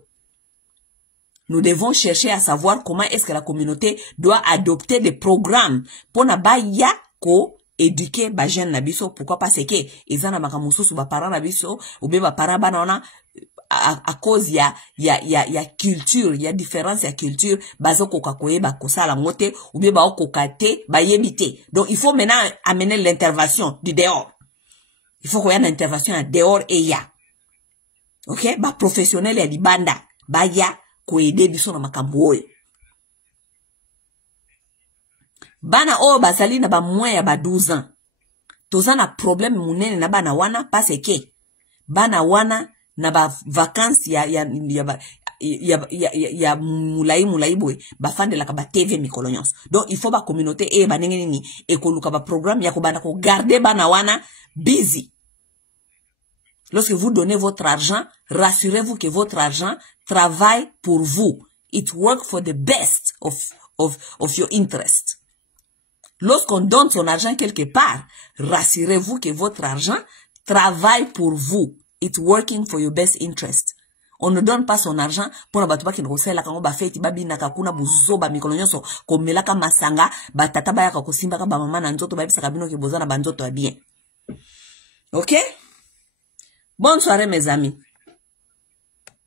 Nous devons chercher à savoir comment est-ce que la communauté doit adopter des programmes pour na ba ya ko éduquer ba jeunes na biso. Pourquoi parce que ezana makamususu ba parents na biso ou bien ba parents bana ona à cause ya culture, il y a différence ya culture, bazo kokakoye ba kosala ngote ou bien ba kokate ba yebite. Donc il faut maintenant amener l'intervention du dehors. Il faut qu'il y ait une intervention à dehors et ya. OK? Ba professionnel ya di banda, ba ya ko aider biso na makambo oyo. Bana o bazali na ba moins ya ba 12 ans. Tozana problème munene na bana wana parce que bana wana na ba vacances ya mulai boy ba fande la ka ba TV mikolo nyonso. Donc il faut ba communauté e ba ndenge nini ekoluka ba programme ya ko bana ko garder bana wana busy. Lorsque vous donnez votre argent, rassurez-vous que votre argent travaille pour vous. It works for the best of your interest. Lorsqu'on donne son argent quelque part, rassurez-vous que votre argent travaille pour vous. It's working for your best interest. On ne donne pas son argent pour la batuba qui ne recèle la kango ba feti ba bina kakuna buzo ba mikolo nyonso ko melaka masanga ba tata ba ya ka kosimba ka ba mama na nzoto ba bisa kabino ke bozana ba nzoto ba bien. OK? Bonne soirée mes amis.